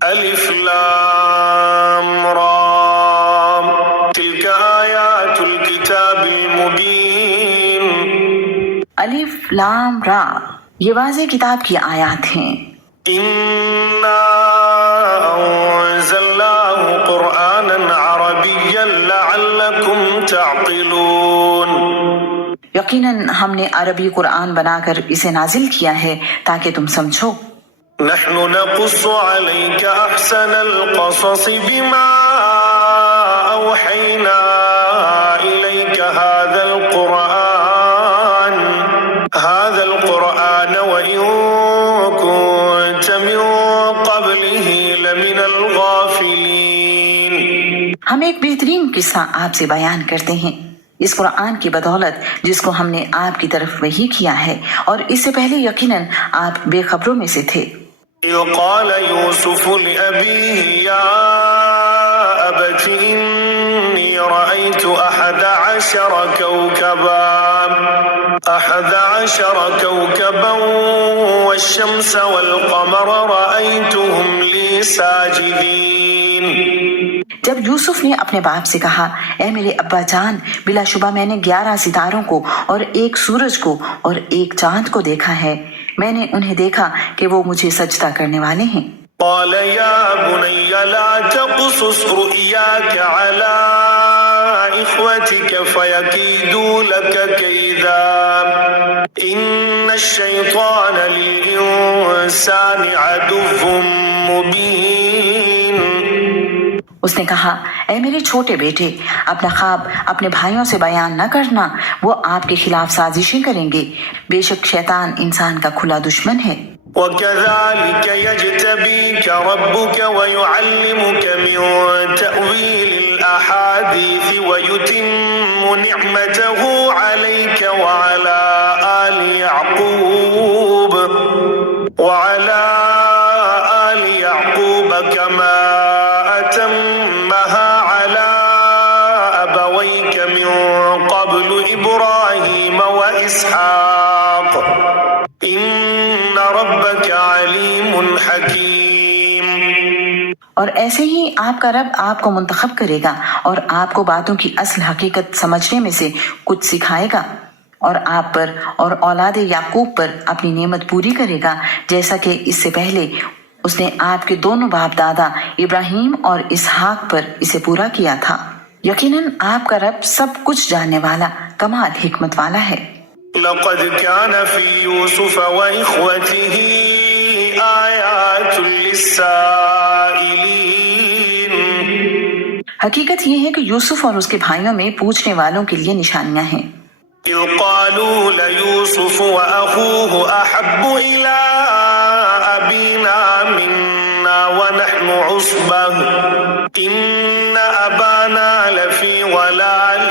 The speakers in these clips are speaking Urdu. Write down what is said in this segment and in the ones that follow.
الف لام را تلك آیات الكتاب المبین. الف لام را، یہ واضح کتاب کی آیات ہیں. انا انزلناه قرآنا عربیا لعلکم تعقلون. یقیناً ہم نے عربی قرآن بنا کر اسے نازل کیا ہے تاکہ تم سمجھو. نحن نقص عليك أحسن القصص بما أوحينا إليك هذا القرآن وإن كنت من قبله لمن الغافلين. ہم ایک بہترین قصہ آپ سے بیان کرتے ہیں اس قرآن کی بدولت جس کو ہم نے آپ کی طرف وحی کیا ہے، اور اس سے پہلے یقیناً آپ بے خبروں میں سے تھے. إذ قال يوسف لأبيه يا أبت إني رأيت 11 كوكبا والشمس والقمر رأيتهم لي ساجدين. جب یوسف نے اپنے باپ سے کہا، اے میرے ابا جان، بلا شبہ میں نے 11 ستاروں کو اور ایک سورج کو اور ایک چاند کو دیکھا ہے، میں نے انہیں دیکھا کہ وہ مجھے سجدہ کرنے والے ہیں. قال يا بني لا تقصص رؤياك على إخوتك فيكيدوا لك كيدا إن الشيطان للإنسان عدو مبين. اس نے کہا، اے میرے چھوٹے بیٹے، اپنا خواب اپنے بھائیوں سے بیان نہ کرنا، وہ آپ کے خلاف سازشیں کریں گے، بے شک شیطان انسان کا کھلا دشمن ہے. وَكَذَلِكَ يَجْتَبِيكَ رَبُّكَ وَيُعَلِّمُكَ مِن تَأْوِيلِ الْأَحَادِيثِ وَيُتِمُّ نِعْمَتَهُ عَلَيْكَ وَعَلَى آلِ يَعْقُوبَ كَمَا أَتَمَّهَا عَلَى أَبَوَيْكَ مِن قَبْلُ إِبْرَاهِيمَ وَإِسْحَاقَ إِنَّ رَبَّكَ عَلِيمٌ حَكِيمٌ. اور ایسے ہی آپ کا رب آپ کو منتخب کرے گا اور آپ کو باتوں کی اصل حقیقت سمجھنے میں سے کچھ سکھائے گا، اور آپ پر اور اولاد یعقوب پر اپنی نعمت پوری کرے گا، جیسا کہ اس سے پہلے اس نے آپ کے دونوں باپ دادا ابراہیم اور اسحاق پر اسے پورا کیا تھا. یقیناً آپ کا رب سب کچھ جاننے والا، کمال حکمت والا ہے. لقد كان في يوسف وإخوته آيات للسائلين. حقیقت یہ ہے کہ یوسف اور اس کے بھائیوں میں پوچھنے والوں کے لیے نشانیاں ہیں. إذ قالوا ليوسف وأخوه أحب إلى أبينا منا ونحن عصبة إن أبانا لفي ضلال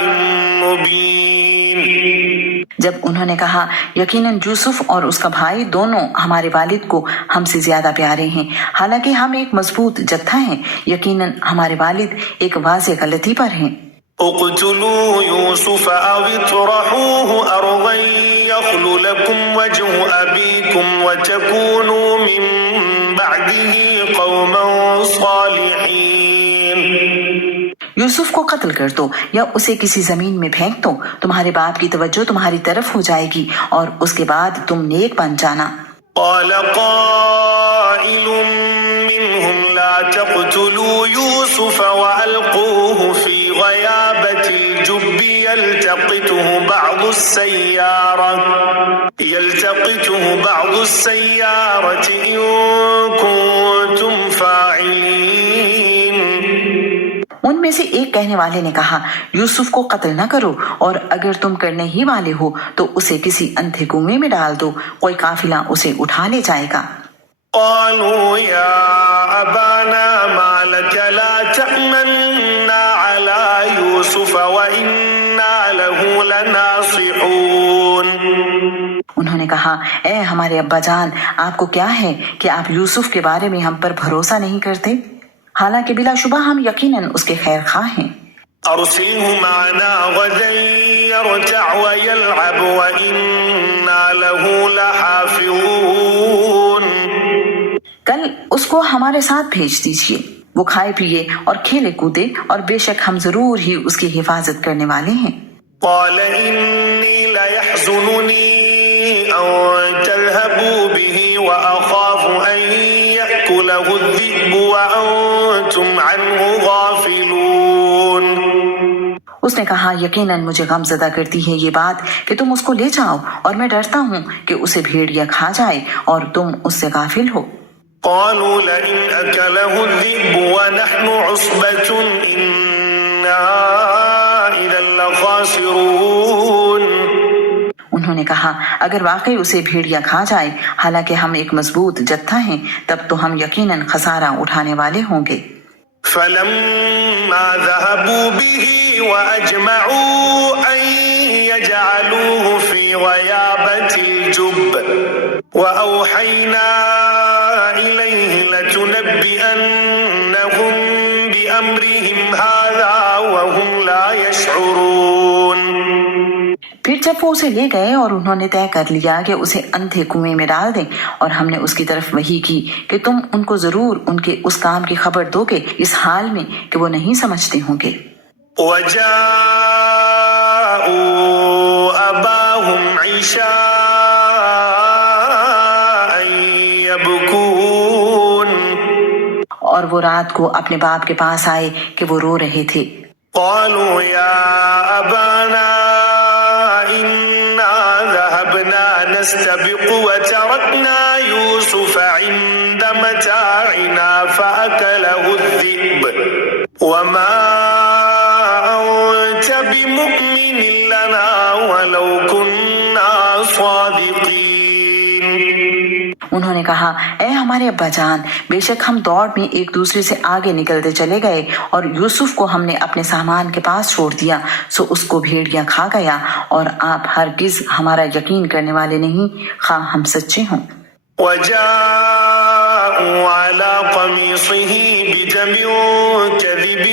مبين. جب انہوں نے کہا، یقیناً یوسف اور اس کا بھائی دونوں ہمارے والد کو ہم سے زیادہ پیارے ہیں، حالانکہ ہم ایک مضبوط جتھا ہیں، یقیناً ہمارے والد ایک واضح غلطی پر ہیں. اقتلوا يوسف أو اطرحوه أرضا يخل لكم وجه أبيكم وتكونوا من بعده قوما صالحين. یوسف کو قتل کر دو یا اسے کسی زمین میں پھینک دو، تمہارے باپ کی توجہ تمہاری طرف ہو جائے گی اور اس کے بعد تم نیک بن جانا. قال قائل منهم لا تقتلوا يوسف وألقوه في غيابة الجب يلتقطه بعض السيارة إن كنتم فاعلين. ان میں سے ایک کہنے والے نے کہا، یوسف کو قتل نہ کرو، اور اگر تم کرنے ہی والے ہو تو اسے کسی اندھے کنویں میں ڈال دو، کوئی قافلہ اسے اٹھا لے جائے گا. قالوا يا أبانا ما لك لا تأمنا على يوسف وإنا له لناصحون. انہوں نے کہا، اے ہمارے ابا جان، آپ کو کیا ہے کہ آپ یوسف کے بارے میں ہم پر بھروسہ نہیں کرتے، حالانکہ بلا شبہ ہم یقیناً اس کے خیر خواہ ہیں. أرسله معنا غدا يرتع ويلعب وإنا له لحافظون. کل اس کو ہمارے ساتھ بھیج دیجیے، وہ کھائے پیے اور کھیلے کودے، اور بے شک ہم ضرور ہی اس کی حفاظت کرنے والے ہیں۔ قال إني ليحزنني أن تذهبوا به وأخاف أن يأكله الذئب وأنتم عنه غافلون۔ اس نے کہا یقیناً مجھے غم زدہ کرتی ہے یہ بات کہ تم اس کو لے جاؤ، اور میں ڈرتا ہوں کہ اسے بھیڑیا کھا جائے اور تم اس سے غافل ہو۔ قالوا لئن أكله الذئب ونحن عصبة إنا إذا لخاسرون۔ انہوں نے کہا اگر واقعی اسے بھیڑیا کھا جائے حالانکہ ہم ایک مضبوط جتھا ہیں، تب تو ہم یقیناً خسارہ اٹھانے والے ہوں گے۔ فلما ذهبوا به وأجمعوا أن يجعلوه في غيابة الجب وأوحينا إليه لتنبئنهم بأمرهم هذا وهم لا يشعرون۔ پھر جب وہ اسے لے گئے اور انہوں نے طے کر لیا کہ اسے اندھے کنویں میں ڈال دیں، اور ہم نے اس کی طرف وحی کی کہ تم ان کو ضرور ان کے اس کام کی خبر دو گے اس حال میں کہ وہ نہیں سمجھتے ہوں گے۔ وَجَاءُوا أَبَاهُمْ عِشَاءً يَبْكُونَ۔ اور وہ رات کو اپنے باپ کے پاس آئے کہ وہ رو رہے تھے۔ قالوا يا أبانا إنا ذهبنا نستبق وتركنا يوسف عند متاعنا فأكله الذئب وما أنت بمؤمن لنا ولو كنا صادقين۔ انہوں نے کہا اے ہمارے ابا جان، بے شک ہم دوڑ میں ایک دوسرے سے آگے نکلتے چلے گئے، اور یوسف کو ہم نے اپنے سامان کے پاس چھوڑ دیا، سو اس کو بھیڑیا کھا گیا، اور آپ ہرگز ہمارا یقین کرنے والے نہیں، خواہ ہم سچے ہوں۔ وجاءوا على قميصه بدم كذب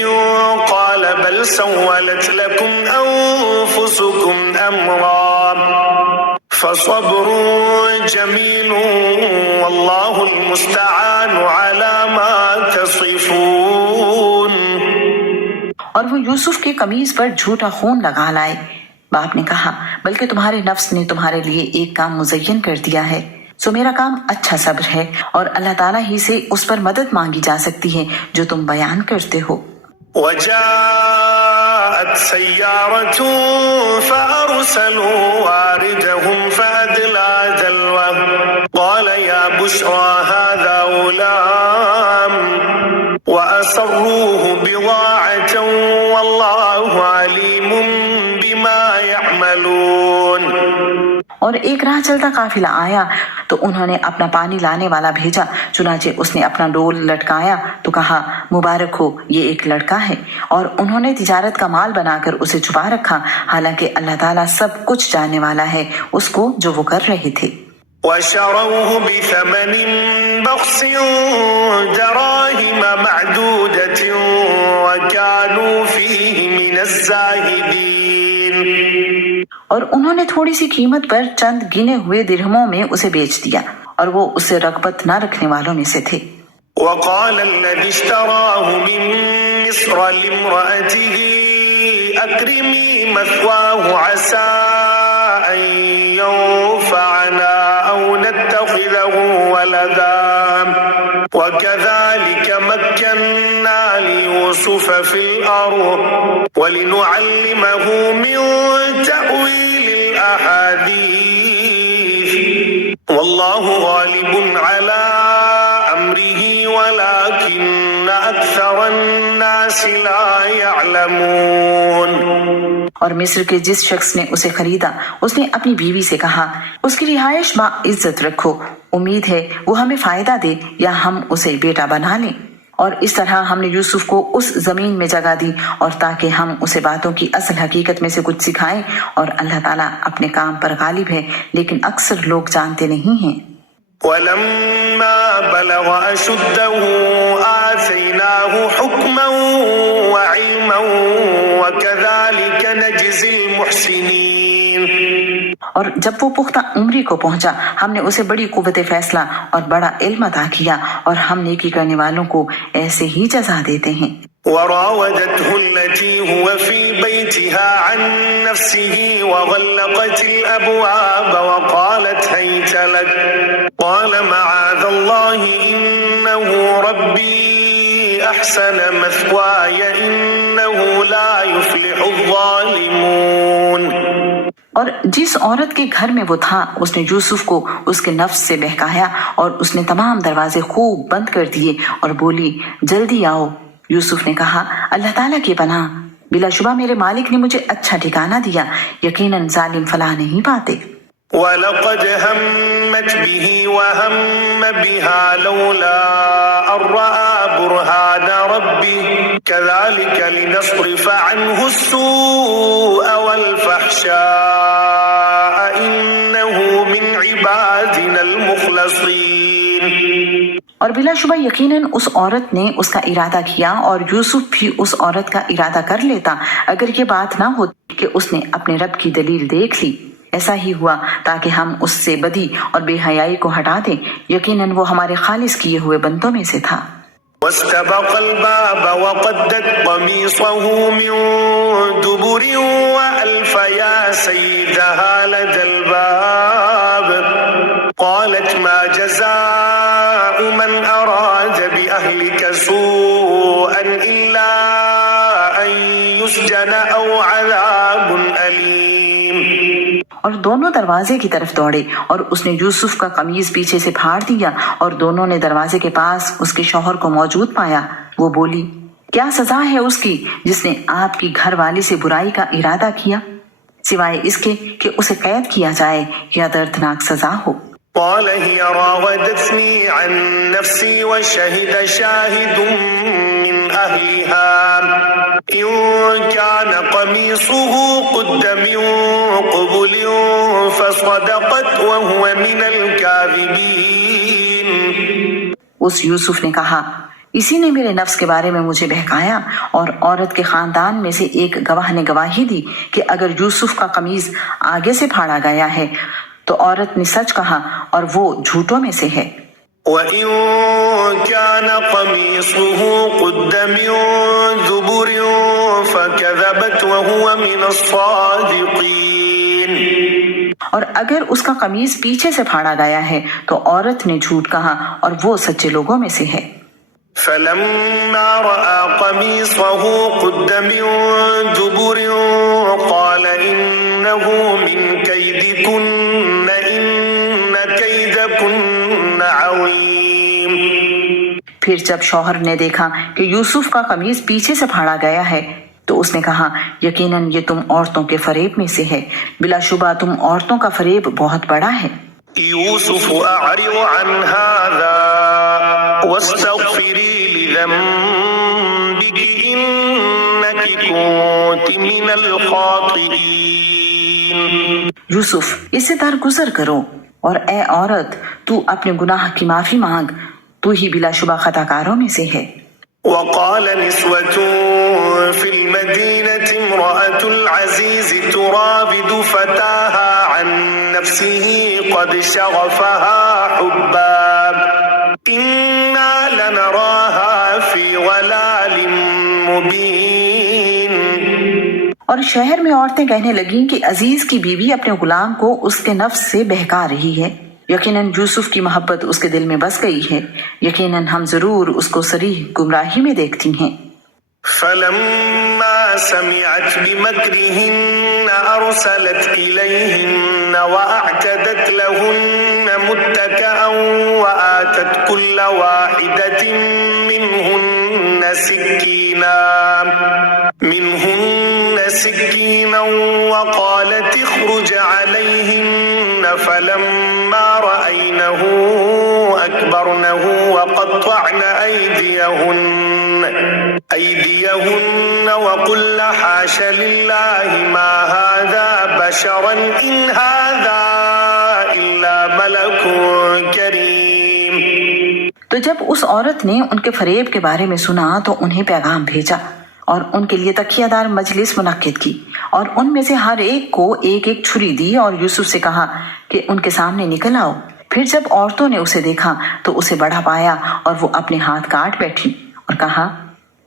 قال بل سولت لكم أنفسكم أمرا فصبر جميل والله المستعان على ما تصفون۔ اور وہ یوسف کے قمیص پر جھوٹا خون لگا لائے۔ باپ نے کہا بلکہ تمہارے نفس نے تمہارے لیے ایک کام مزین کر دیا ہے، سو میرا کام اچھا صبر ہے، اور اللہ تعالیٰ ہی سے اس پر مدد مانگی جا سکتی ہے جو تم بیان کرتے ہو۔ وجاءت سيارة فأرسلوا واردهم فأدلى دلوه قال يا بشرى هذا غلام وأسروه بضاعة والله عليم بما يعملون۔ اور ایک راہ چلتا قافلہ آیا تو انہوں نے اپنا پانی لانے والا بھیجا، چنانچہ اس نے اپنا ڈول لٹکایا تو کہا مبارک ہو یہ ایک لڑکا ہے، اور انہوں نے تجارت کا مال بنا کر اسے چھپا رکھا، حالانکہ اللہ تعالیٰ سب کچھ جاننے والا ہے اس کو جو وہ کر رہے تھے۔ وشروه بثمن بخس دراهم معدودة وكانوا فيه من الزاهدين۔ اور انہوں نے تھوڑی سی قیمت پر چند گنے ہوئے درہموں میں اسے بیچ دیا، اور وہ اسے رغبت نہ رکھنے والوں میں سے تھے۔ وقال الذي اشتراه من مصر لامرأته أكرمي مثواه عسى أن ينفعنا أو نتخذه ولدا وكذلك مكنا ليوسف في الأرض ولنعلمه من تأويل الأحاديث والله غالب على أمره ولكن أكثر الناس لا يعلمون۔ اور مصر کے جس شخص نے اسے خریدا اس نے اپنی بیوی سے کہا اس کی رہائش با عزت رکھو، امید ہے وہ ہمیں فائدہ دے یا ہم اسے بیٹا بنا لیں۔ اور اس طرح ہم نے یوسف کو اس زمین میں جگہ دی، اور تاکہ ہم اسے باتوں کی اصل حقیقت میں سے کچھ سکھائیں، اور اللہ تعالیٰ اپنے کام پر غالب ہے لیکن اکثر لوگ جانتے نہیں ہیں۔ ولما بلغ أشده آتيناه حكما وعلما وكذلك نجزي المحسنين۔ اور اور جب وہ پختہ عمری کو پہنچا ہم نے اسے بڑی قوت فیصلہ اور بڑا علم عطا کیا اور ہم نیکی کرنے والوں کو ایسے ہی جزا دیتے ہیں۔ وراودته التي هو في بيتها عن نفسه وغلقت الأبواب وقالت هيت لك قال معاذ الله إنه ربي أحسن مثواي إنه لا يفلح الظالمون۔ اور جس عورت کے گھر میں وہ تھا اس نے یوسف کو اس کے نفس سے بہکایا اور اس نے تمام دروازے خوب بند کر دیے اور بولی جلدی آؤ۔ یوسف نے کہا اللہ تعالیٰ کی پناہ، بلا شبہ میرے مالک نے مجھے اچھا ٹھکانہ دیا، یقیناً ظالم فلاح نہیں پاتے۔ وَلَقَدْ هَمَّتْ بِهِ وَهَمَّ بِهَا لَوْلَا أَن رَّأَىٰ بُرْهَانَ رَبِّهِ كَذَٰلِكَ لِنَصْرِفَ عَنْهُ السُّوءَ وَالْفَحْشَاءَ إِنَّهُ مِنْ عِبَادِنَا الْمُخْلَصِينَ۔ اور بلا شبہ یقیناً اس عورت نے اس کا ارادہ کیا اور یوسف بھی اس عورت کا ارادہ کر لیتا اگر یہ بات نہ ہوتی کہ اس نے اپنے رب کی دلیل دیکھ لی۔ ایسا ہی ہوا تاکہ ہم اس سے بدی اور بے حیائی کو ہٹا دیں، یقیناً وہ ہمارے خالص کیے ہوئے بندوں میں سے تھا۔ واستبق الباب وقدت قميصه من دبر وألف يا سيدها لدى الباب قالت ما جزاء من أراد بأهلك سوءا إلا أن يسجن أو عذاب أليم۔ اور دونوں دروازے کی طرف دوڑے اور اس نے یوسف کا قمیض پیچھے سے پھاڑ دیا اور دونوں نے دروازے کے پاس اس کے شوہر کو موجود پایا۔ وہ بولی کیا سزا ہے اس کی جس نے آپ کی گھر والی سے برائی کا ارادہ کیا، سوائے اس کے کہ اسے قید کیا جائے یا دردناک سزا ہو۔ قال هي راودتني عن نفسي وشهد شاهد من أهلها إن كان قميصه قد من قبل فصدقت وهو من الكاذبين۔ اس یوسف نے کہا اسی نے میرے نفس کے بارے میں مجھے بہکایا، اور عورت کے خاندان میں سے ایک گواہ نے گواہی دی کہ اگر یوسف کا قمیض آگے سے پھاڑا گیا ہے تو عورت نے سچ کہا اور وہ جھوٹوں میں سے ہے۔ وَإِن كَانَ قَمِيصُهُ قُدَّ مِن دُبُرٍ فَكَذَبَتْ وَهُوَ مِنَ الصَّادِقِينَ۔ اور اگر اس کا قمیض پیچھے سے پھاڑا گیا ہے تو عورت نے جھوٹ کہا اور وہ سچے لوگوں میں سے ہے۔ فَلَمَّا رَأَىٰ قَمِيصَهُ قُدَّ مِن دُبُرٍ قَالَ إِنَّهُ مِن كَيْدِكُنَّ إِنَّ كَيْدَكُنَّ عَظِيمٌ۔ پھر جب شوہر نے دیکھا کہ یوسف کا قمیض پیچھے سے پھاڑا گیا ہے تو اس نے کہا یقیناً یہ تم عورتوں کے فریب میں سے ہے، بلا شبہ تم عورتوں کا فریب بہت بڑا ہے۔ يوسف أعرض عن هذا واستغفري لذنبك إنك كنت من الخاطئين۔ یوسف اس سے درگزر کرو اور اے عورت تو اپنے گناہ کی معافی مانگ، تو ہی بلا شبہ خطا کاروں میں سے ہے۔ وقال نسوة في المدينة امرأة العزيز تراود فتاها عن نفسه قد شغفها حبا إنا لنراها في ضلال مبين۔ اور شہر میں عورتیں کہنے لگیں کہ عزیز کی بیوی اپنے غلام کو اس کے نفس سے بہکا رہی ہے، یقیناً یوسف کی محبت اس کے دل میں بس گئی ہے، یقیناً ہم ضرور اس کو صریح گمراہی میں دیکھتی ہیں۔ فلما سمعت بمكرهن أرسلت إليهن وأعتدت لهن متكئا وآتت كل واحدة منهن سكينا وقالت اخرج عليهن فلما رأينه أكبرنه وقطعن أيديهن وقلن حاش لله ما هذا بشرا إن هذا إلا ملك كريم۔ تو جب اس عورت نے ان کے فریب کے بارے میں سنا تو انہیں پیغام بھیجا اور ان کے لیے تکیہ دار مجلس منعقد کی اور ان میں سے ہر ایک کو ایک ایک چھری دی اور یوسف سے کہا کہ ان کے سامنے نکل آؤ۔ پھر جب عورتوں نے اسے دیکھا تو اسے بڑھا پایا اور وہ اپنے ہاتھ کاٹ بیٹھی اور کہا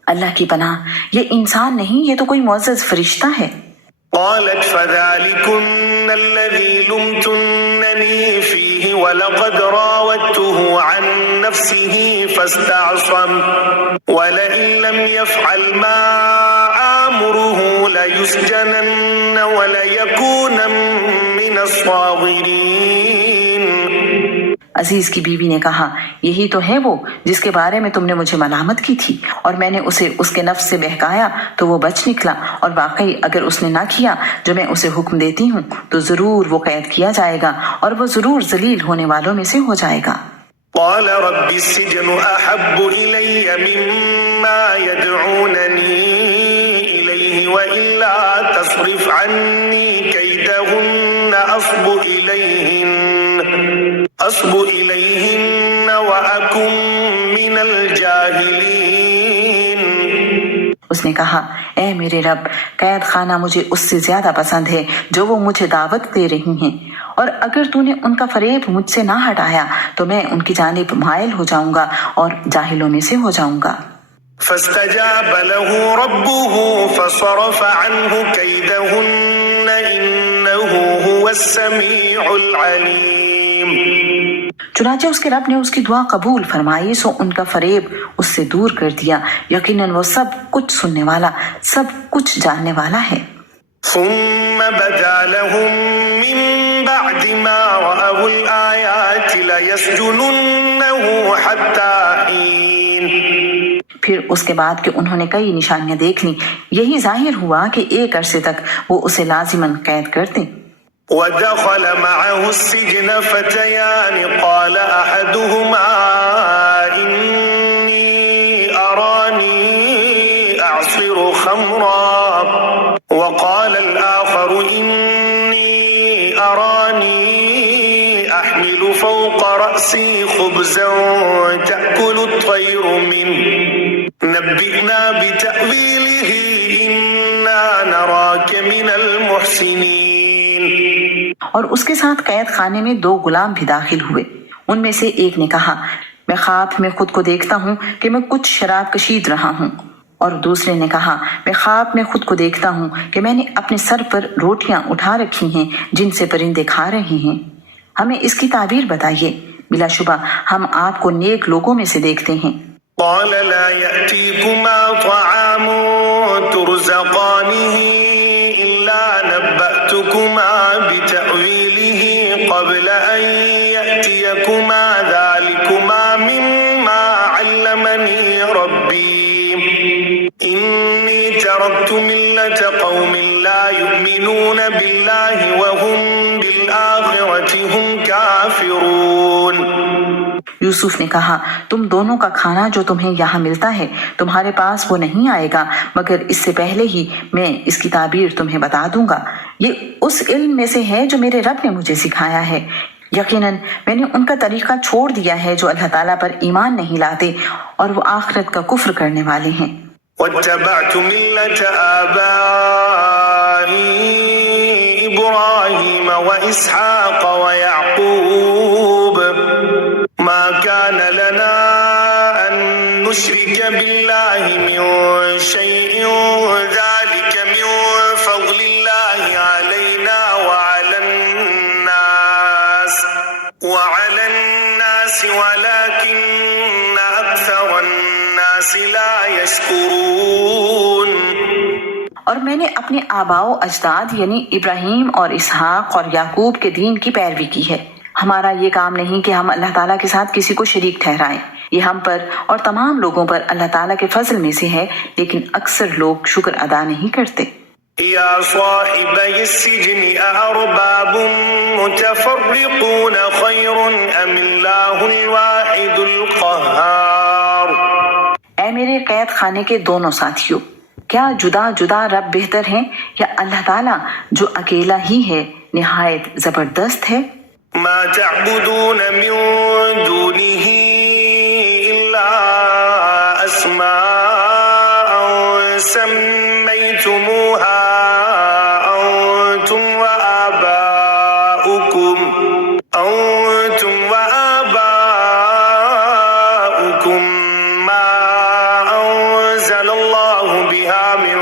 اللہ کی پناہ، یہ انسان نہیں، یہ تو کوئی معزز فرشتہ ہے۔ قالت فذلكن الذي لمتنني فيه ولقد راودته عن نفسه فاستعصم ولئن لم يفعل ما آمره ليسجنن وليكونن من الصاغرين۔ عزیز کی بیوی نے کہا یہی تو ہے وہ جس کے بارے میں تم نے مجھے ملامت کی تھی، اور میں نے اسے اس کے نفس سے بہکایا تو وہ بچ نکلا، اور واقعی اگر اس نے نہ کیا جو میں اسے حکم دیتی ہوں تو ضرور وہ قید کیا جائے گا اور وہ ضرور ذلیل ہونے والوں میں سے ہو جائے گا۔ قال رب السجن أحب إلي مما يدعونني إليه وإلا تصرف عني كيدهن أصب إليهن وأكن من الجاهلين۔ اس نے کہا اے میرے رب، قید خانہ مجھے اس سے زیادہ پسند ہے جو وہ مجھے دعوت دے رہی ہیں، اور اگر تو نے ان کا فریب مجھ سے نہ ہٹایا تو میں ان کی جانب مائل ہو جاؤں گا اور جاہلوں میں سے ہو جاؤں گا۔ فاستجاب له ربه فصرف عنه كيدهن إنه هو السميع العليم۔ چنانچہ اس کے رب نے اس کی دعا قبول فرمائی، سو ان کا فریب اس سے دور کر دیا، یقیناً وہ سب کچھ سننے والا، سب کچھ جاننے والا ہے۔ ثم بدا لهم من بعد ما رأوا الآيات ليسجننه حتى حين۔ پھر اس کے بعد کہ انہوں نے کئی نشانیاں دیکھ لیں، یہی ظاہر ہوا کہ ایک عرصے تک وہ اسے لازماً قید کر دیں۔ ودخل معه السجن فتيان قال أحدهما إني أراني أعصر خمرا وقال الآخر إني أراني أحمل فوق رأسي خبزا تأكل الطير منه نبئنا بتأويله إنا نراك من المحسنين۔ اور اس کے ساتھ قید خانے میں دو غلام بھی داخل ہوئے۔ ان میں سے ایک نے کہا میں خواب میں خود کو دیکھتا ہوں کہ میں کچھ شراب کشید رہا ہوں، اور دوسرے نے کہا میں خواب میں خود کو دیکھتا ہوں کہ میں نے اپنے سر پر روٹیاں اٹھا رکھی ہیں جن سے پرندے کھا رہے ہیں، ہمیں اس کی تعبیر بتائیے، بلا شبہ ہم آپ کو نیک لوگوں میں سے دیکھتے ہیں۔ قال لا يأتيكما طعام ترزقانه إلا نبأتكما بتأويله قبل أن يأتيكما ذلكما مما علمني ربي إني تركت ملة قوم لا يؤمنون بالله وهم بالآخرة هم كافرون۔ یوسف نے کہا تم دونوں کا کھانا جو تمہیں یہاں ملتا ہے تمہارے پاس وہ نہیں آئے گا مگر اس سے پہلے ہی میں اس کی تعبیر تمہیں بتا دوں گا، یہ اس علم میں سے ہے جو میرے رب نے مجھے سکھایا ہے، یقیناً میں نے ان کا طریقہ چھوڑ دیا ہے جو اللہ تعالیٰ پر ایمان نہیں لاتے اور وہ آخرت کا کفر کرنے والے ہیں۔ واتبعت ملة آبائي إبراهيم وإسحاق ويعقوب ما كان لنا أن نشرك بالله من شيء ذلك من فضل الله علينا وعلى الناس ولكن أكثر الناس لا يشكرون۔ اور میں نے اپنے آباء و اجداد یعنی ابراہیم اور اسحاق اور یعقوب کے دین کی پیروی کی ہے، ہمارا یہ کام نہیں کہ ہم اللہ تعالیٰ کے ساتھ کسی کو شریک ٹھہرائیں، یہ ہم پر اور تمام لوگوں پر اللہ تعالیٰ کے فضل میں سے ہے، لیکن اکثر لوگ شکر ادا نہیں کرتے۔ یا صاحبی السجن أأرباب متفرقون خیر ام اللہ الواحد القہار۔ اے میرے قید خانے کے دونوں ساتھیوں، کیا جدا جدا رب بہتر ہیں یا اللہ تعالیٰ جو اکیلا ہی ہے نہایت زبردست ہے؟ ما تعبدون من دونه إلا أسماء سميتموها أنتم وآباؤكم ما أنزل الله بها من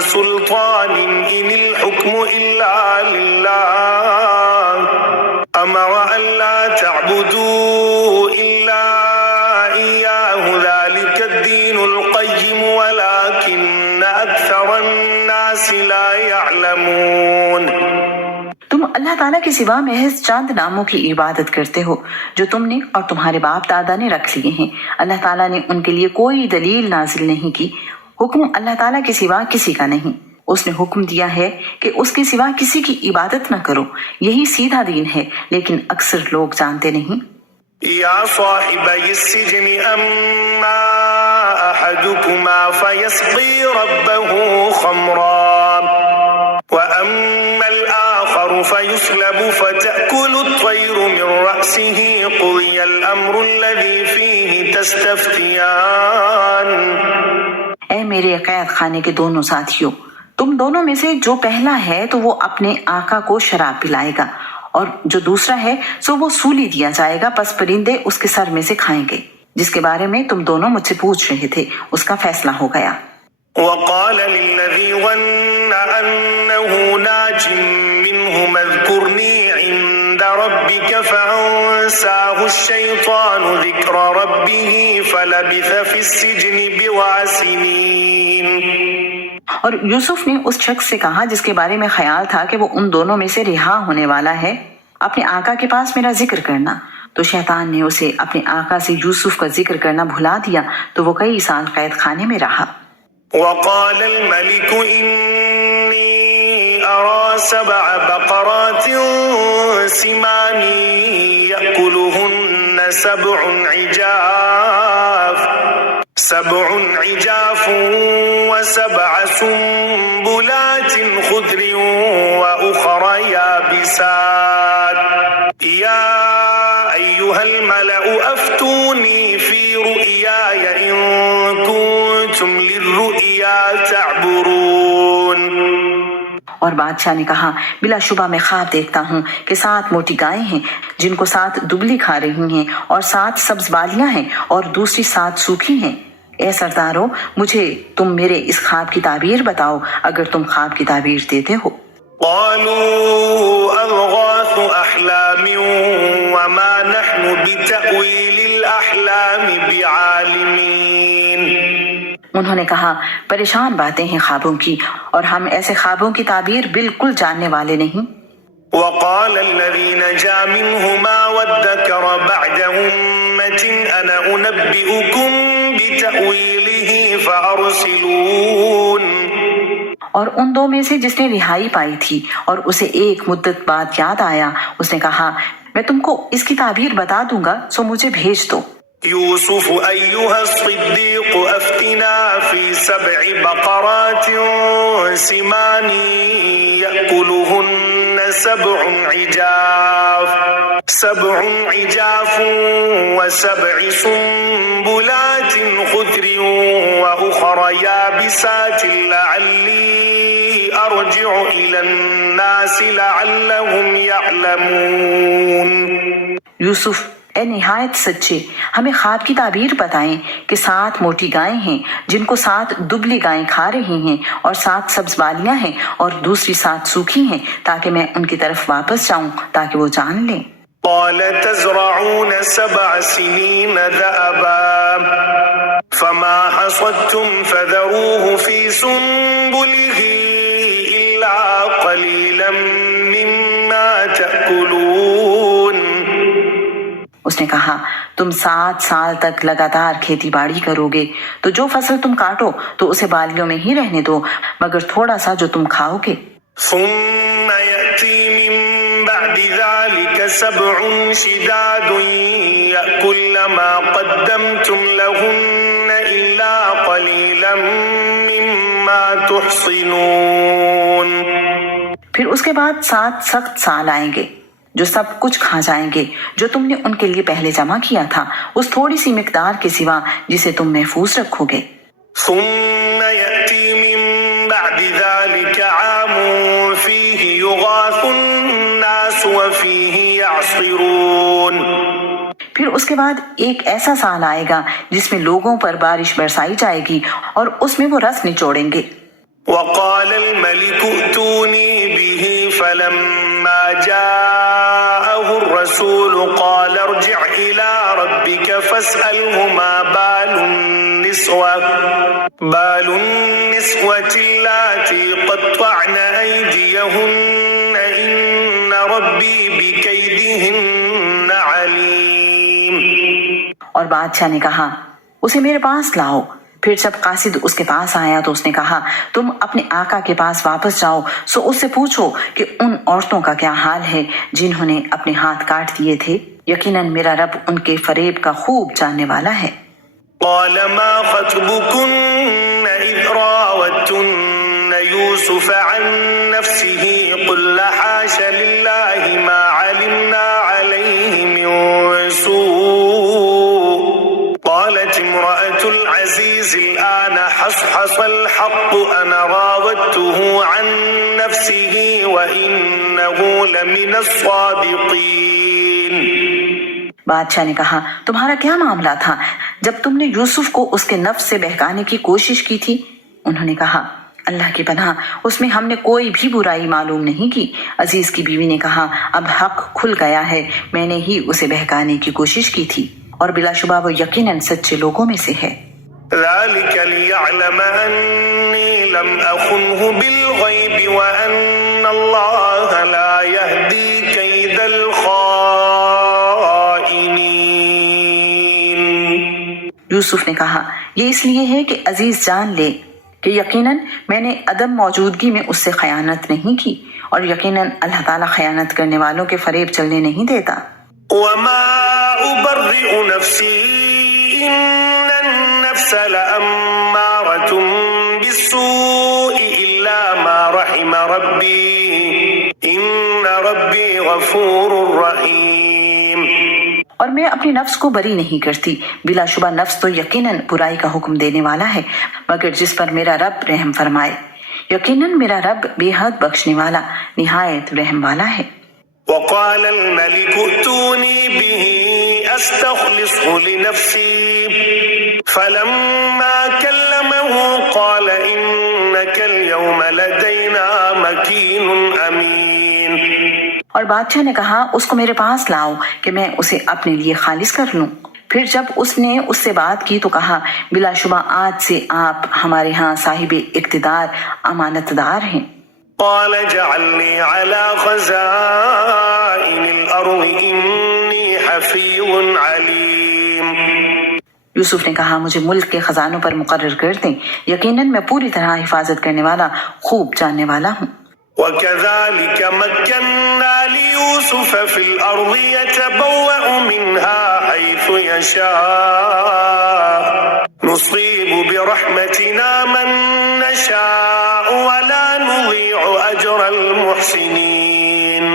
سلطان إن الحكم إلا لله أمر أن لا تعبدوا إلا إياه ذلك الدين القيم ولكن أكثر الناس لا يعلمون. تم اللہ تعالیٰ کے سوا محض چاند ناموں کی عبادت کرتے ہو جو تم نے اور تمہارے باپ دادا نے رکھ لیے ہیں. اللہ تعالیٰ نے ان کے لیے کوئی دلیل نازل نہیں کی. حکم اللہ تعالیٰ کے سوا کسی کا نہیں. اس نے حکم دیا ہے کہ اس کے سوا کسی کی عبادت نہ کرو. یہی سیدھا دین ہے لیکن اکثر لوگ جانتے نہیں. یا صاحبی السجن اما احدكما فيسقي ربه خمرا واما الاخر فيصلب فتأكل الطير من رأسه قضي الامر الذي فيه تستفتيان. اے میرے قید خانے کے دونوں ساتھیوں، تم دونوں میں سے جو پہلا ہے تو وہ اپنے آقا کو شراب پلائے گا اور جو دوسرا ہے سو وہ سولی دیا جائے گا، پس پرندے اس کے سر میں سے کھائیں گے. جس کے بارے میں تم دونوں مجھ سے پوچھ رہے تھے اس کا فیصلہ ہو گیا. وقال للذي ظن أنه ناج منهما اذكرني عند ربك فأنساه الشيطان ذكر ربه فلبث في السجن بضع سنين. اور یوسف نے اس شخص سے کہا جس کے بارے میں خیال تھا کہ وہ ان دونوں میں سے رہا ہونے والا ہے، اپنے آقا کے پاس میرا ذکر کرنا. تو شیطان نے اسے اپنے آقا سے یوسف کا ذکر کرنا بھلا دیا تو وہ کئی سال قید خانے میں رہا. وقال الملك إني أرى 7 بقرات سمان يأكلهن 7 عجاف و7 سنبلات خضر وأخر يابسات يا أيها الملأ أفتوني في رؤياي إن كنتم للرؤيا تعبرون. اور بادشاہ نے کہا بلا شبہ میں خواب دیکھتا ہوں کہ 7 موٹی گائیں ہیں جن کو 7 دبلی کھا رہی ہیں اور 7 سبز بالیاں ہیں اور دوسری 7 سوکھی ہیں. اے سردارو، مجھے تم میرے اس خواب کی تعبیر بتاؤ اگر تم خواب کی تعبیر دیتے ہو. قالوا أضغاث أحلام وما نحن بتأويل الأحلام بعالمين. انہوں نے کہا پریشان باتیں ہیں خوابوں کی اور ہم ایسے خوابوں کی تعبیر بالکل جاننے والے نہیں. وقال الذي نجا منهما وادكر بعد أمة أنا أنبئكم بتأويله فأرسلون. اور ان 2 میں سے جس نے رہائی پائی تھی اور اسے ایک مدت بعد یاد آیا، اس نے کہا میں تم کو اس کی تعبیر بتا دوں گا سو مجھے بھیج دو. يوسف أيها الصديق أفتنا في 7 بقرات سمان يأكلهن 7 عجاف و7 سنبلات خضر وأخر يابسات لعلي أرجع إلى الناس لعلهم يعلمون. یوسف اے نہایت سچے، ہمیں خواب کی تعبیر بتائیں کہ 7 موٹی گائیں ہیں جن کو 7 دبلی گائیں کھا رہی ہیں اور 7 سبز بالیاں ہیں اور دوسری 7 سوکھی ہیں تاکہ میں ان کی طرف واپس جاؤں تاکہ وہ جان لیں. قال تزرعون 7 سنين دأبا فما حصدتم فذروه في سنبله إلا قليلا مما تأكلون. اس نے کہا تم 7 سال تک لگاتار کھیتی باڑی کرو گے تو جو فصل تم کاٹو تو اسے بالیوں میں ہی رہنے دو مگر تھوڑا سا جو تم کھاؤ گے. ثم يأتي من بعد ذلك 7 شداد يأكلن ما قدمتم لهن إلا قليلا مما تحصنون. پھر اس کے بعد 7 سخت سال آئیں گے جو سب کچھ کھا جائیں گے جو تم نے ان کے لیے پہلے جمع کیا تھا اس تھوڑی سی مقدار کے سوا جسے تم محفوظ رکھو گے. ثم يأتي من بعد ذلك عام فيه يغاث الناس وفيه يعصرون. پھر اس کے بعد ایک ایسا سال آئے گا جس میں لوگوں پر بارش برسائی جائے گی اور اس میں وہ رس نچوڑیں گے. وقال الملك ائتوني به فلما جاءه الرسول قال ارجع إلى ربك فاسأله ما بال النسوة اللاتي قطعن أيديهن إن ربي بكيدهن عليم. اور بادشاہ نے کہا اسے میرے پاس لاؤ. پھر جب قاصد اس کے پاس آیا تو اس نے کہا تم اپنے آقا کے پاس واپس جاؤ سو اس سے پوچھو کہ ان عورتوں کا کیا حال ہے جنہوں نے اپنے ہاتھ کاٹ دیے تھے. یقیناً میرا رب ان کے فریب کا خوب جاننے والا ہے. قال ما خطبكن إذ راوتن يوسف عن نفسه قلن حاش لله ما علمنا عليه من سوء قالت امرأة العزيز الآن حصحص الحق أنا راودته عن نفسه وإنه لمن الصادقين. بادشاہ نے کہا تمہارا کیا معاملہ تھا جب تم نے یوسف کو اس کے نفس سے بہکانے کی کوشش کی تھی؟ انہوں نے کہا اللہ کی پناہ اس میں ہم نے کوئی بھی برائی معلوم نہیں کی. عزیز کی بیوی نے کہا اب حق کھل گیا ہے، میں نے ہی اسے بہکانے کی کوشش کی تھی اور بلا شبہ وہ یقیناً سچے لوگوں میں سے ہے. ذلك ليعلم أني لم أخنه بالغيب وأن الله لا يهدي كيد الخائنين. یوسف نے کہا یہ اس لیے ہے کہ عزیز جان لے کہ یقیناً میں نے عدم موجودگی میں اس سے خیانت نہیں کی اور یقیناً اللہ تعالیٰ خیانت کرنے والوں کے فریب چلنے نہیں دیتا. وما أبرئ نفسي إن النفس لأمارة بالسوء إلا ما رحم ربي إن ربي غفور رحيم. اور میں اپنی نفس کو بری نہیں کرتی، بلا شبہ نفس تو یقیناً برائی کا حکم دینے والا ہے مگر جس پر میرا رب رحم فرمائے. یقیناً میرا رب بے حد بخشنے والا نہایت رحم والا ہے. وقال الملك ائتوني به أستخلصه لنفسي فلما كلمه قال إنك اليوم لدينا مكين أمين. اور بادشاہ نے کہا اس کو میرے پاس لاؤ کہ میں اسے اپنے لیے خالص کر لوں. پھر جب اس نے اس سے بات کی تو کہا بلا شبہ آج سے آپ ہمارے ہاں صاحب اقتدار امانت دار ہیں. قال اجعلني على خزائن الأرض إني حفيظ عليم. یوسف نے کہا مجھے ملک کے خزانوں پر مقرر کر دیں، یقیناً میں پوری طرح حفاظت کرنے والا خوب جاننے والا ہوں. وكذلك مكنا ليوسف في الأرض يتبوأ منها حيث يشاء نصيب برحمتنا من نشاء ولا نضيع أجر المحسنين.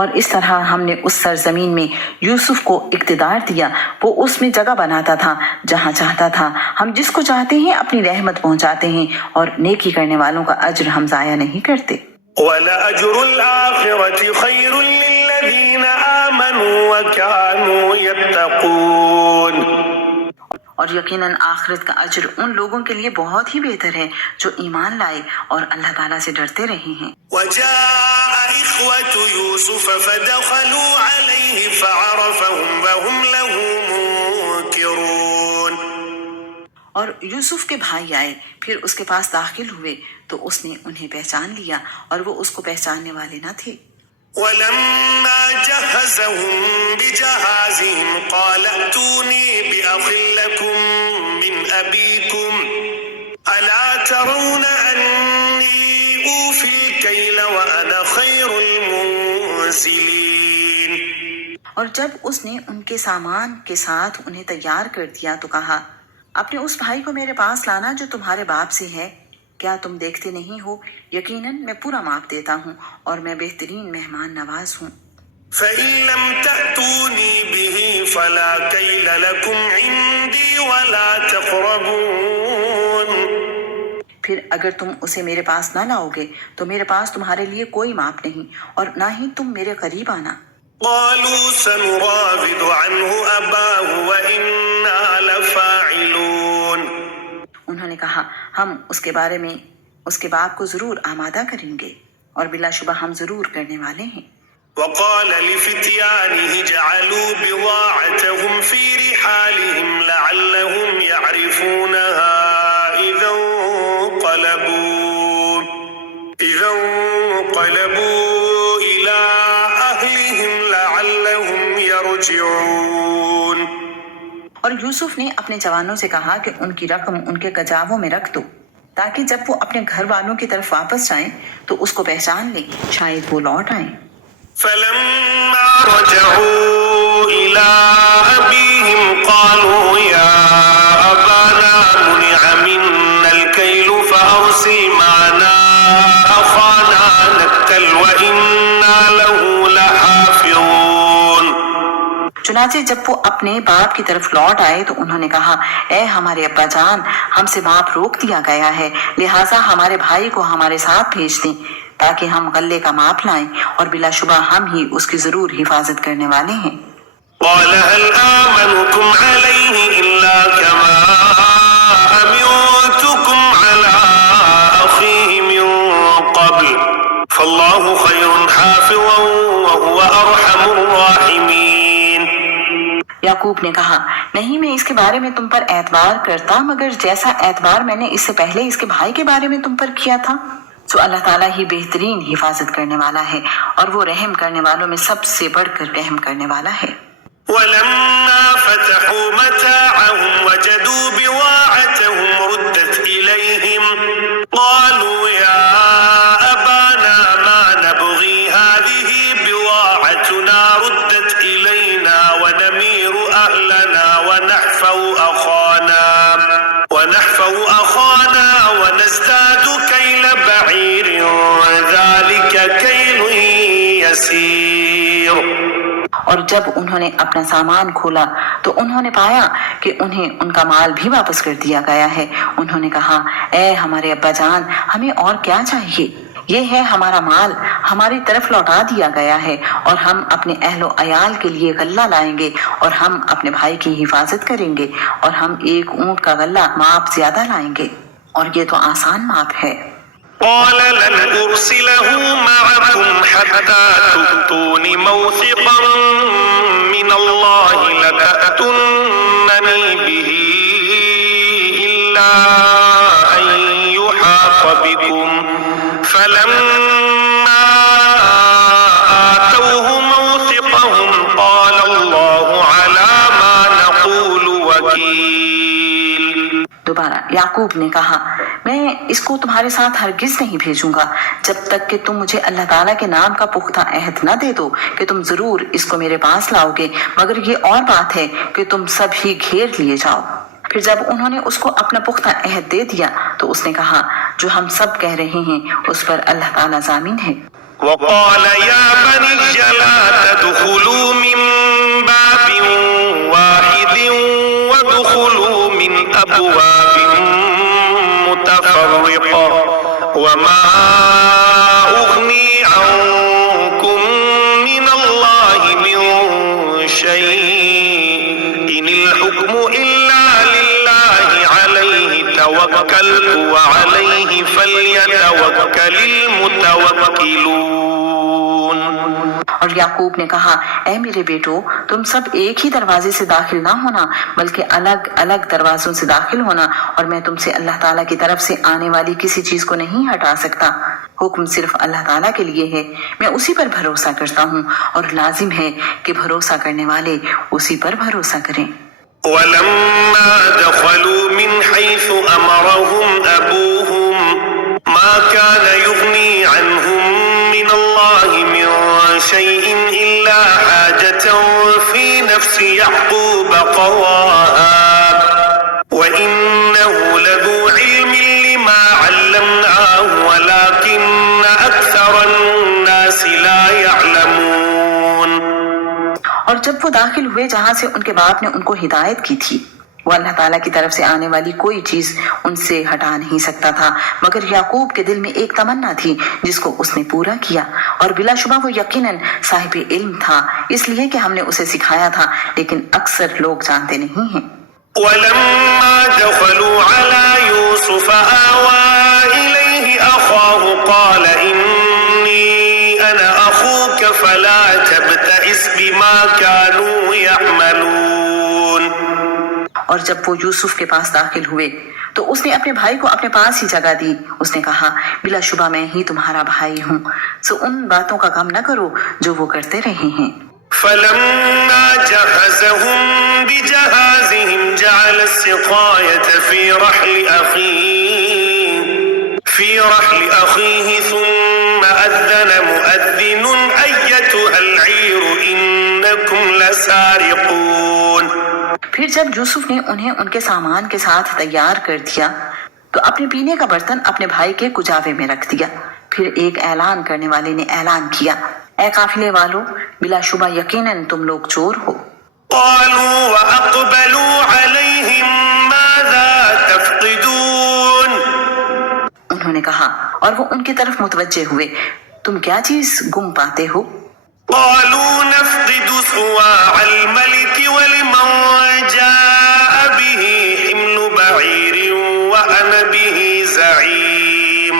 اور اس طرح ہم نے اس سرزمین میں یوسف کو اقتدار دیا، وہ اس میں جگہ بناتا تھا جہاں چاہتا تھا. ہم جس کو چاہتے ہیں اپنی رحمت پہنچاتے ہیں اور نیکی کرنے والوں کا اجر ہم ضائع نہیں کرتے. وَلَأَجْرُ الْآخِرَةِ خَيْرٌ لِّلَّذِينَ آمَنُوا وَكَانُوا يَتَّقُونَ. اور یقیناً آخرت کا اجر ان لوگوں کے لیے بہت ہی بہتر ہے جو ایمان لائے اور اللہ تعالیٰ سے ڈرتے رہے ہیں. وَجَاءَ إِخْوَةُ يُوسُفَ فَدَخَلُوا عَلَيْهِ فَعَرَفَهُمْ وَهُمْ لَهُ مُنكِرُونَ. اور یوسف کے بھائی آئے پھر اس کے پاس داخل ہوئے تو اس نے انہیں پہچان لیا اور وہ اس کو پہچاننے والے نہ تھے. ولما جهزهم بجهازهم قال ائتوني بأخ لكم من أبيكم ألا ترون أني أوفي الكيل وأنا خير المنزلين. اور جب اس نے ان کے سامان کے ساتھ انہیں تیار کر دیا تو کہا اپنے اس بھائی کو میرے پاس لانا جو تمہارے باپ سے ہے. کیا تم دیکھتے نہیں ہو یقیناً میں پورا ماپ دیتا ہوں اور میں بہترین مہمان نواز ہوں. فإن لم تأتوني به فلا كيل لكم عندي ولا تقربون. پھر اگر تم اسے میرے پاس نہ لاؤ گے تو میرے پاس تمہارے لیے کوئی معاف نہیں اور نہ ہی تم میرے قریب آنا۔ قالوا سنراود عنه أباه وإنا لفاعلون۔ انہوں نے کہا ہم اس کے بارے میں اس کے باپ کو ضرور آمادہ کریں گے اور بلا شبہ ہم ضرور کرنے والے ہیں۔ وقال لفتيانه جعلوا بضاعتهم في رحالهم لعلهم يعرفونها إذا انقلبوا إلى أهلهم لعلهم يرجعون۔ اور یوسف نے اپنے جوانوں سے کہا کہ ان کی رقم ان کے کجاووں میں رکھ دو تاکہ جب وہ اپنے گھر والوں کی طرف واپس جائیں تو اس کو پہچان لیں، شاید وہ لوٹ آئیں۔ فلما رجعوا إلى أبيهم قالوا يا أبانا منع منا الكيل فأرسل معنا أخانا نكتل وإنا له لحافظون۔ چنانچہ جب وہ اپنے باپ کی طرف لوٹ آئے تو انہوں نے کہا اے ہمارے ابا جان، ہم سے باپ روک دیا گیا ہے، لہٰذا ہمارے بھائی کو ہمارے ساتھ بھیج دیں تاکہ ہم غلے کا ماپ لائیں اور بلا شبہ ہم ہی اس کی ضرور حفاظت کرنے والے ہیں۔ قال هل آمنكم عليه إلا كما أمنتكم على أخيه من قبل فالله خير حافظا وهو أرحم الراحمين۔ یعقوب نے کہا نہیں، میں اس کے بارے میں تم پر اعتبار کرتا مگر جیسا اعتبار میں نے اس سے پہلے اس کے بھائی کے بارے میں تم پر کیا تھا، تو اللہ تعالیٰ ہی بہترین حفاظت کرنے والا ہے اور وہ رحم کرنے والوں میں سب سے بڑھ کر رحم کرنے والا ہے۔ ولما فتحوا متاعهم وجدوا بضاعتهم ردت إليهم قالوا يا أبانا ما نبغي هذه بضاعتنا ردت إلينا ونمير أهلنا ونحفظ أخانا ونزداد كيل بعير ذلك كيل يسير۔ اور جب انہوں نے اپنا سامان کھولا تو انہوں نے پایا کہ انہیں ان کا مال بھی واپس کر دیا گیا ہے۔ انہوں نے کہا اے ہمارے ابا جان، ہمیں اور کیا چاہیے؟ یہ ہے ہمارا مال، ہماری طرف لوٹا دیا گیا ہے اور ہم اپنے اہل و عیال کے لیے غلہ لائیں گے اور ہم اپنے بھائی کی حفاظت کریں گے اور ہم ایک اونٹ کا غلہ ماپ زیادہ لائیں گے اور یہ تو آسان ماپ ہے۔ قال لن أرسله معكم حتى تؤتون موثقا من الله لتأتونني به إلا أن يحاط بكم فلما آتوه موثقهم قال الله على ما نقول وكيل۔ دوبارہ یعقوب نے کہا میں اس کو تمہارے ساتھ ہرگز نہیں بھیجوں گا جب تک کہ تم مجھے اللہ تعالیٰ کے نام کا پختہ عہد نہ دے دو کہ تم ضرور اس کو میرے پاس لاؤ گے، مگر یہ اور بات ہے کہ تم سب ہی گھیر لیے جاؤ۔ پھر جب انہوں نے اس کو اپنا پختہ عہد دے دیا تو اس نے کہا جو ہم سب کہہ رہے ہیں اس پر اللہ تعالیٰ ضامن ہے۔ وقال يا بني لا تدخلوا من باب واحد وادخلوا من أبواب متفرقة وما أغني عنكم من الله من شيء إن الحكم إلا لله عليه توكلت وعليه فليتوكل المتوكلون۔ اور یعقوب نے کہا اے میرے بیٹو، تم سب ایک ہی دروازے سے داخل نہ ہونا بلکہ الگ الگ دروازوں سے داخل ہونا، اور میں تم سے اللہ تعالیٰ کی طرف سے آنے والی کسی چیز کو نہیں ہٹا سکتا۔ حکم صرف اللہ تعالیٰ کے لیے ہے، میں اسی پر بھروسہ کرتا ہوں اور لازم ہے کہ بھروسہ کرنے والے اسی پر بھروسہ کریں۔ ولما دخلوا من حيث أمرهم أبوهم ما كان يغني عنهم من الله من شيء إلا حاجة في نفس يعقوب قضاها وإنه لذو علم لما علمناه ولكن أكثر الناس لا يعلمون۔ اور جب وہ داخل ہوئے جہاں سے ان کے باپ نے ان کو ہدایت کی تھی، وہ اللہ تعالیٰ کی طرف سے آنے والی کوئی چیز ان سے ہٹا نہیں سکتا تھا، مگر یعقوب کے دل میں ایک تمنا تھی جس کو اس نے پورا کیا، اور بلا شبہ وہ یقیناً صاحب علم تھا، اس لیے کہ ہم نے اسے سکھایا تھا، لیکن اکثر لوگ جانتے نہیں ہیں۔ ولما دخلوا على يوسف آوى إليه أخاه قال إني أنا أخوك فلا تبتئس بما كانوا يعملون۔ اور جب وہ یوسف کے پاس داخل ہوئے تو اس نے اپنے بھائی کو اپنے پاس ہی جگہ دی۔ اس نے کہا بلا شبہ میں ہی تمہارا بھائی ہوں، سو ان باتوں کا غم نہ کرو جو وہ کرتے رہے ہیں۔ فلما جهزهم بجهازهم جعل السقاية في رحل أخيه ثم أذن مؤذن أيتها العير إنكم لسارقون۔ پھر جب یوسف نے انہیں ان کے سامان کے ساتھ تیار کر دیا تو اپنے پینے کا برتن اپنے بھائی کے کجاوے میں رکھ دیا۔ پھر ایک اعلان کرنے والے نے اعلان کیا، اے قافلے والو، بلا شبہ یقیناً تم لوگ چور ہو۔ قالوا وأقبلوا عليهم ماذا تفقدون۔ انہوں نے کہا اور وہ ان کی طرف متوجہ ہوئے، تم کیا چیز گم پاتے ہو؟ قالوا نفقد صواع الملك ولمن جاء به حمل بعير وأنا به زعيم۔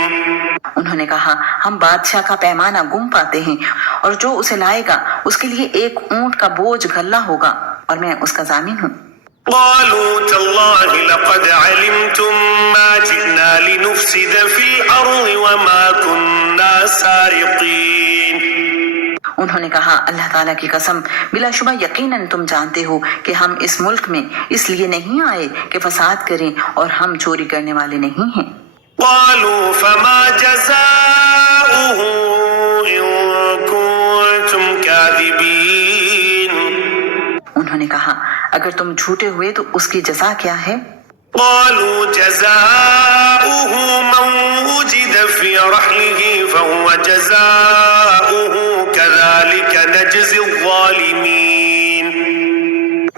انہوں نے کہا ہم بادشاہ کا پیمانہ گم پاتے ہیں، اور جو اسے لائے گا اس کے لیے ایک اونٹ کا بوجھ گھلا ہوگا، اور میں اس کا ضامن ہوں۔ قالوا تالله لقد علمتم ما جئنا لنفسد في الأرض وما كنا سارقين۔ انہوں نے کہا اللہ تعالیٰ کی قسم، بلا شبہ یقیناً تم جانتے ہو کہ ہم اس ملک میں اس لیے نہیں آئے کہ فساد کریں، اور ہم چوری کرنے والے نہیں ہیں۔ قالوا فما جزاؤه إن كنتم كاذبين۔ انہوں نے کہا اگر تم جھوٹے ہوئے تو اس کی جزا کیا ہے؟ قالوا جزاؤه من وجد في رحله فهو جزاؤه كذلك نجزي الظالمين۔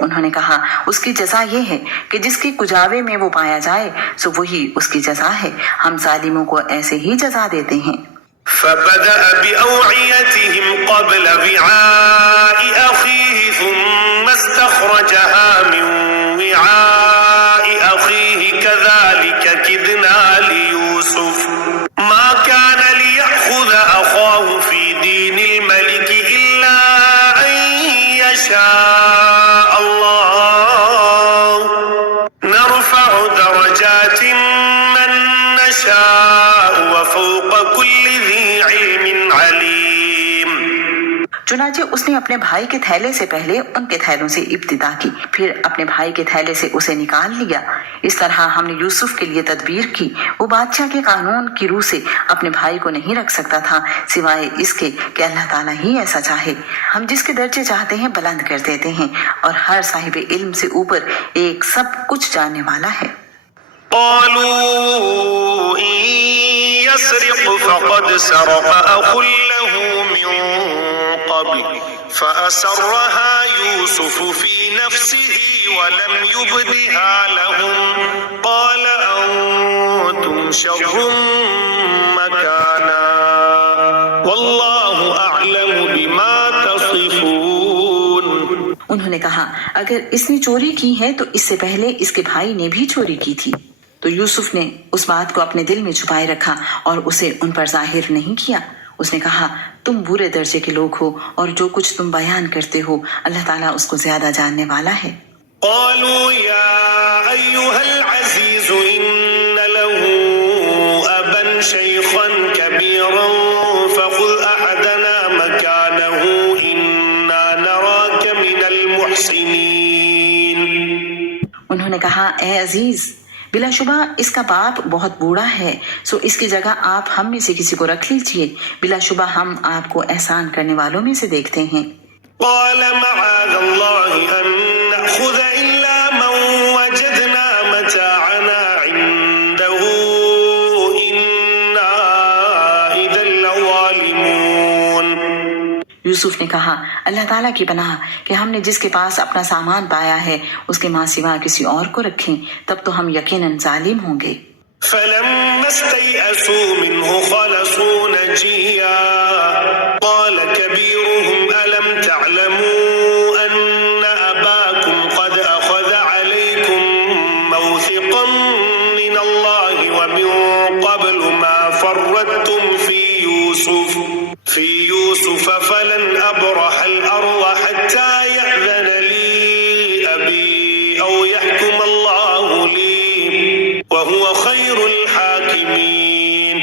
انہوں نے کہا اس کی جزا یہ ہے کہ جس کے کجاوے میں وہ پایا جائے سو وہی اس کی جزا ہے، ہم ظالموں کو ایسے ہی جزا دیتے ہیں۔ فبدأ بأوعيتهم قبل وعاء أخيه ثم استخرجها من وعاء أخيه كذلك كدنا ليوسف ما كان ليأخذ أخاه في دين الملك إلا أن يشاء الله نرفع درجات من نشاء وفوق كل ذي علم عليم۔ چنانچہ اس نے اپنے بھائی کے تھیلے سے پہلے ان کے تھیلوں سے ابتدا کی، پھر اپنے بھائی کے تھیلے سے اسے نکال لیا۔ اس طرح ہم نے یوسف کے لیے تدبیر کی، وہ بادشاہ کے قانون کی روح سے اپنے بھائی کو نہیں رکھ سکتا تھا سوائے اس کے کہ اللہ تعالیٰ ہی ایسا چاہے، ہم جس کے درجے چاہتے ہیں بلند کر دیتے ہیں، اور ہر صاحب علم سے اوپر ایک سب کچھ جاننے والا ہے۔ قالوا إن يسرق فقد سرق أخ له من قبل فأسرها يوسف في نفسه ولم يبدها لهم قال أنتم شر مكانا والله أعلم بما تصفون۔ انہوں نے کہا اگر اس نے چوری کی ہے تو اس سے پہلے اس کے بھائی نے بھی چوری کی تھی۔ تو یوسف نے اس بات کو اپنے دل میں چھپائے رکھا اور اسے ان پر ظاہر نہیں کیا۔ اس نے کہا تم برے درجے کے لوگ ہو، اور جو کچھ تم بیان کرتے ہو اللہ تعالیٰ اس کو زیادہ جاننے والا ہے۔ قالوا يا أيها العزيز إن له أبا شيخا كبيرا فخذ أحدنا مكانه إنا نراك من المحسنين۔ انہوں نے کہا اے عزیز، بلا شبہ اس کا باپ بہت بوڑھا ہے، سو اس کی جگہ آپ ہم میں سے کسی کو رکھ لیجئے، بلا شبہ ہم آپ کو احسان کرنے والوں میں سے دیکھتے ہیں۔ قال معاذ الله أن نأخذ إلا من وجدنا متاعنا عنده إنا إذا لظالمون۔ یوسف نے کہا اللہ تعالیٰ کی پناہ کہ ہم نے جس کے پاس اپنا سامان پایا ہے اس کے ماں سوا کسی اور کو رکھیں تب تو ہم یقیناً ظالم ہوں گے۔ فلما استيئسوا منه خلصوا نجيا قال كبيرهم ألم تعلموا أن أباكم قد أخذ عليكم موثقا من الله ومن قبل ما فرطتم في يوسف فلن أبرح الأرض حتى يأذن لي أبي أو يحكم الله لي وهو خير الحاكمين۔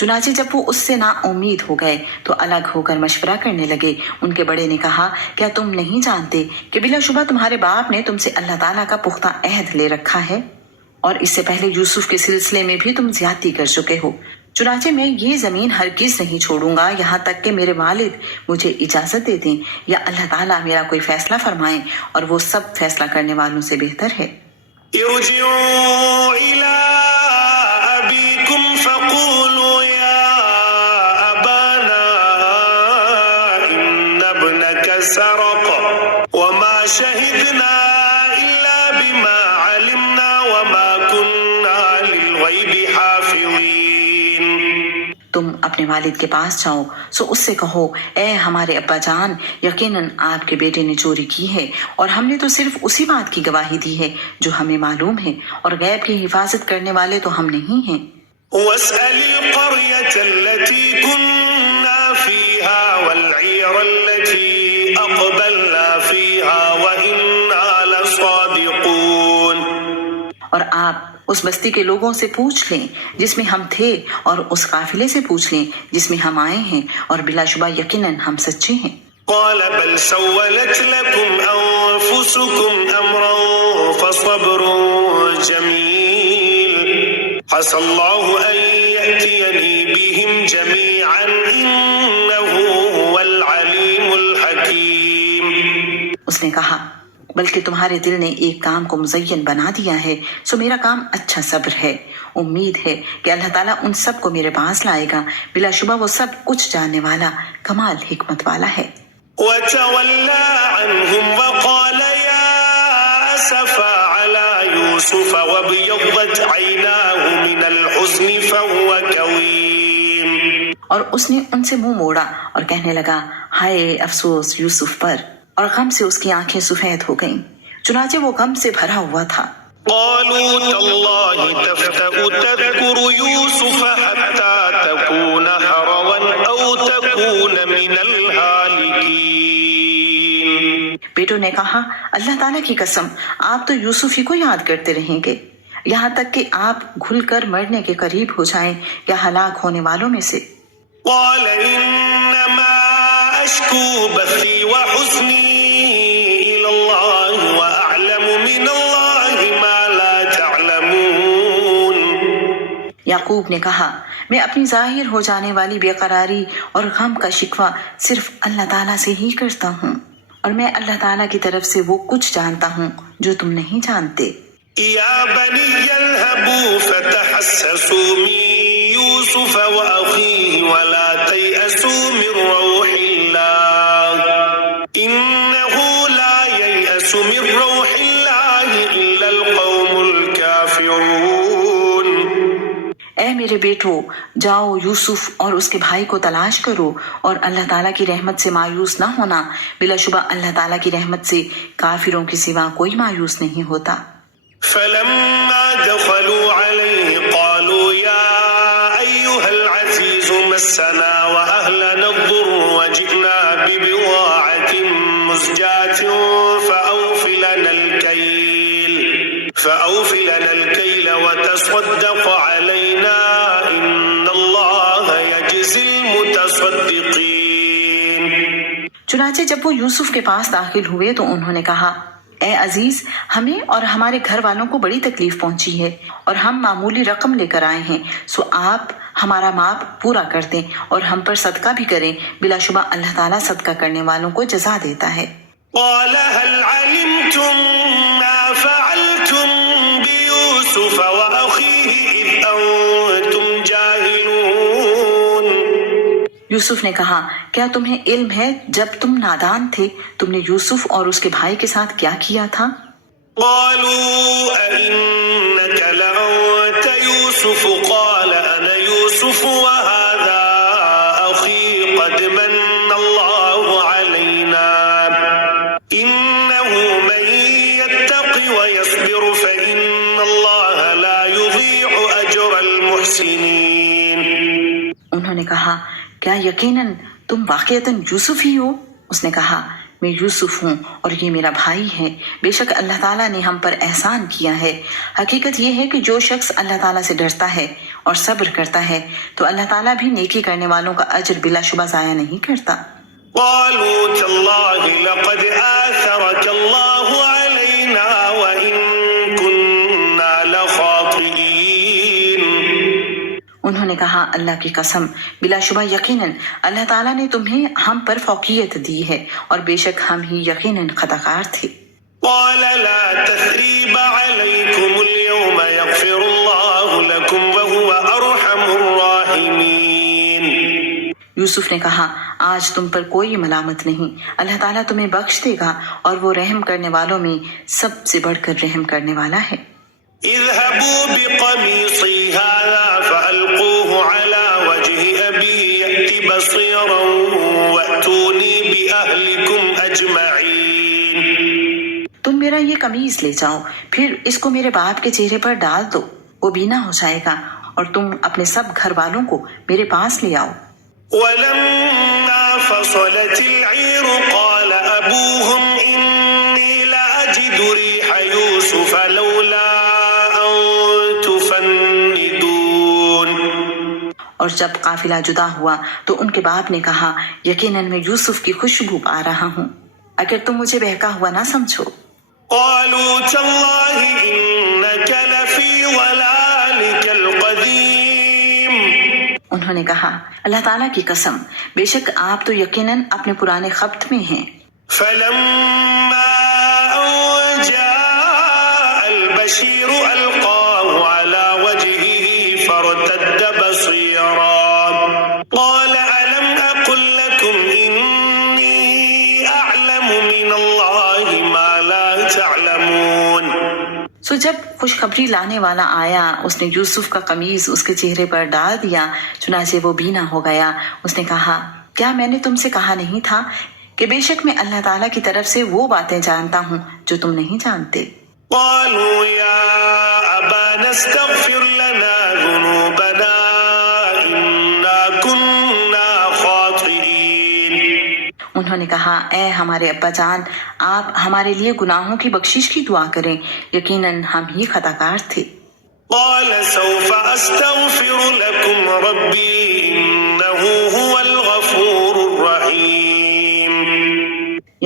چنانچہ جب وہ اس سے نا امید ہو گئے تو الگ ہو کر مشورہ کرنے لگے۔ ان کے بڑے نے کہا کیا تم نہیں جانتے کہ بلا شبہ تمہارے باپ نے تم سے اللہ تعالیٰ کا پختہ عہد لے رکھا ہے اور اس سے پہلے یوسف کے سلسلے میں بھی تم زیادتی کر چکے ہو، چنانچہ میں یہ زمین ہرگز نہیں چھوڑوں گا یہاں تک کہ میرے والد مجھے اجازت دے دیں یا اللہ تعالیٰ میرا کوئی فیصلہ فرمائیں اور وہ سب فیصلہ کرنے والوں سے بہتر ہے۔ ارجعوا إلى أبيكم فقولوا يا أبانا إن ابنك سرق وما شهدنا إلا بما علمنا وما كنا للغيب حافظين۔ تم اپنے والد کے پاس جاؤ سو اس سے کہو اے ہمارے ابا جان یقیناً آپ کے بیٹے نے چوری کی ہے اور ہم نے تو صرف اسی بات کی گواہی دی ہے جو ہمیں معلوم ہے اور غیب کی حفاظت کرنے والے تو ہم نہیں ہیں۔ واسأل القرية التي كنا فيها والعير التي أقبلنا فيها وإنا لصادقون۔ اور آپ اس بستی کے لوگوں سے پوچھ لیں جس میں ہم تھے اور اس قافلے سے پوچھ لیں جس میں ہم آئے ہیں اور بلا شبہ یقیناً ہم سچے ہیں۔ قال بل سولت لكم أنفسكم أمرا فصبر جميل عسى الله أن يأتيني بهم جميعا إنه هو العليم الحكيم۔ اس نے کہا بلکہ تمہارے دل نے ایک کام کو مزین بنا دیا ہے سو میرا کام اچھا صبر ہے، امید ہے کہ اللہ تعالیٰ ان سب کو میرے پاس لائے گا، بلا شبہ وہ سب کچھ جاننے والا کمال حکمت والا ہے۔ وتولى عنهم وقال يا أسفا على يوسف وابيضت عيناه من الحزن فهو كظيم۔ اور اس نے ان سے منہ موڑا اور کہنے لگا ہائے افسوس یوسف پر، اور غم سے اس کی آنکھیں سفید ہو گئیں، چنانچہ وہ غم سے بھرا ہوا تھا۔ قالوا تالله تفتأ تذكر يوسف حتى تكون حروا أو تكون من الهالكين۔ بیٹوں نے کہا اللہ تعالیٰ کی قسم آپ تو یوسف ہی کو یاد کرتے رہیں گے یہاں تک کہ آپ گھل کر مرنے کے قریب ہو جائیں یا ہلاک ہونے والوں میں سے۔ قال إنما أشكو بثي وحزني إلى الله وأعلم من الله ما لا تعلمون۔ یعقوب نے کہا میں اپنی ظاہر ہو جانے والی بے قراری اور غم کا شکوہ صرف اللہ تعالیٰ سے ہی کرتا ہوں اور میں اللہ تعالیٰ کی طرف سے وہ کچھ جانتا ہوں جو تم نہیں جانتے۔ يا بني اذهبوا فتحسسوا من يوسف وأخيه ولا تيأسوا من روح الله إنه لا ييأس من روح الله إلا القوم الكافرون۔ اے میرے بیٹو جاؤ یوسف اور اس کے بھائی کو تلاش کرو اور اللہ تعالیٰ کی رحمت سے مایوس نہ ہونا، بلا شبہ اللہ تعالیٰ کی رحمت سے کافروں کے سوا کوئی مایوس نہیں ہوتا۔ فلما دخلوا عليه قالوا يا أيها العزيز مسنا وأهلنا الضر وجئنا ببضاعة مزجاة فأوف لنا الكيل وتصدق علينا إن الله يجزي المتصدقين۔ چنانچہ جب وہ یوسف کے پاس داخل ہوئے تو انہوں نے کہا اے عزیز ہمیں اور ہمارے گھر والوں کو بڑی تکلیف پہنچی ہے اور ہم معمولی رقم لے کر آئے ہیں سو آپ ہمارا ماپ پورا کر دیں اور ہم پر صدقہ بھی کریں، بلا شبہ اللہ تعالیٰ صدقہ کرنے والوں کو جزا دیتا ہے۔ قال هل علمتم ما فعلتم بيوسف وأخيه إذ أنتم جاهلون۔ یوسف نے کہا کیا تمہیں علم ہے جب تم نادان تھے تم نے یوسف اور اس کے بھائی کے ساتھ کیا کیا تھا؟ قالوا أئنك لأنت يوسف قال أنا يوسف وهذا أخي قد من الله علينا إنه من يتق ويصبر فإن الله لا يضيع أجر المحسنين. انہوں نے کہا کیا یقیناً تم واقعتاً یوسف ہی ہو؟ اس نے کہا میں یوسف ہوں اور یہ میرا بھائی ہے. بے شک اللہ تعالیٰ نے ہم پر احسان کیا ہے. حقیقت یہ ہے کہ جو شخص اللہ تعالیٰ سے ڈرتا ہے اور صبر کرتا ہے تو اللہ تعالیٰ بھی نیکی کرنے والوں کا اجر بلا شبہ ضائع نہیں کرتا. قالوا تالله لقد آثرك الله علينا وإن كنا لخاطئين. انہوں نے کہا اللہ کی قسم بلا شبہ یقیناً اللہ تعالیٰ نے تمہیں ہم پر فوقیت دی ہے اور بے شک ہم ہی یقیناً خطا کار تھے. قال لا تثريب عليكم اليوم يغفر الله لكم وهو أرحم الراحمين. یوسف نے کہا آج تم پر کوئی ملامت نہیں اللہ تعالیٰ تمہیں بخش دے گا اور وہ رحم کرنے والوں میں سب سے بڑھ کر رحم کرنے والا ہے. اذهبوا بقميصي هذا فألقوه على وجه أبي يأت بصيرا وأتوني بأهلكم أجمعين. تم میرا یہ قمیص لے جاؤ پھر اس کو میرے باپ کے چہرے پر ڈال دو وہ بینا ہو جائے گا اور تم اپنے سب گھر والوں کو میرے پاس لے آؤ. ولما فصلت العير قال أبوهم إني لأجد ريح يوسف لولا أن تفندون. اور جب قافلہ جدا ہوا تو ان کے باپ نے کہا یقیناً میں یوسف کی خوشبو پا رہا ہوں اگر تم مجھے بہکا ہوا نہ سمجھو. قالوا تالله إنك لفي ضلالك القديم. انہوں نے کہا اللہ تعالیٰ کی قسم بے شک آپ تو یقیناً اپنے پرانے خبت میں ہیں. فلما أن جاء البشير ألقاه على وجهه فارتد بصيرا قال ألم أقل لكم إني أعلم من الله ما لا تعلمون. سو جب خوشخبری لانے والا آیا اس نے یوسف کا قمیص اس کے چہرے پر ڈال دیا چنانچہ وہ بینا ہو گیا. اس نے کہا کیا میں نے تم سے کہا نہیں تھا کہ بے شک میں اللہ تعالیٰ کی طرف سے وہ باتیں جانتا ہوں جو تم نہیں جانتے. قالوا يا أبانا استغفر لنا ذنوبنا إنا كنا خاطئين. انہوں نے کہا اے ہمارے ابا جان آپ ہمارے لیے گناہوں کی بخشش کی دعا کریں یقیناً ہم ہی خطا کار تھے. قال سوف أستغفر لكم ربي إنه هو الغفور الرحيم.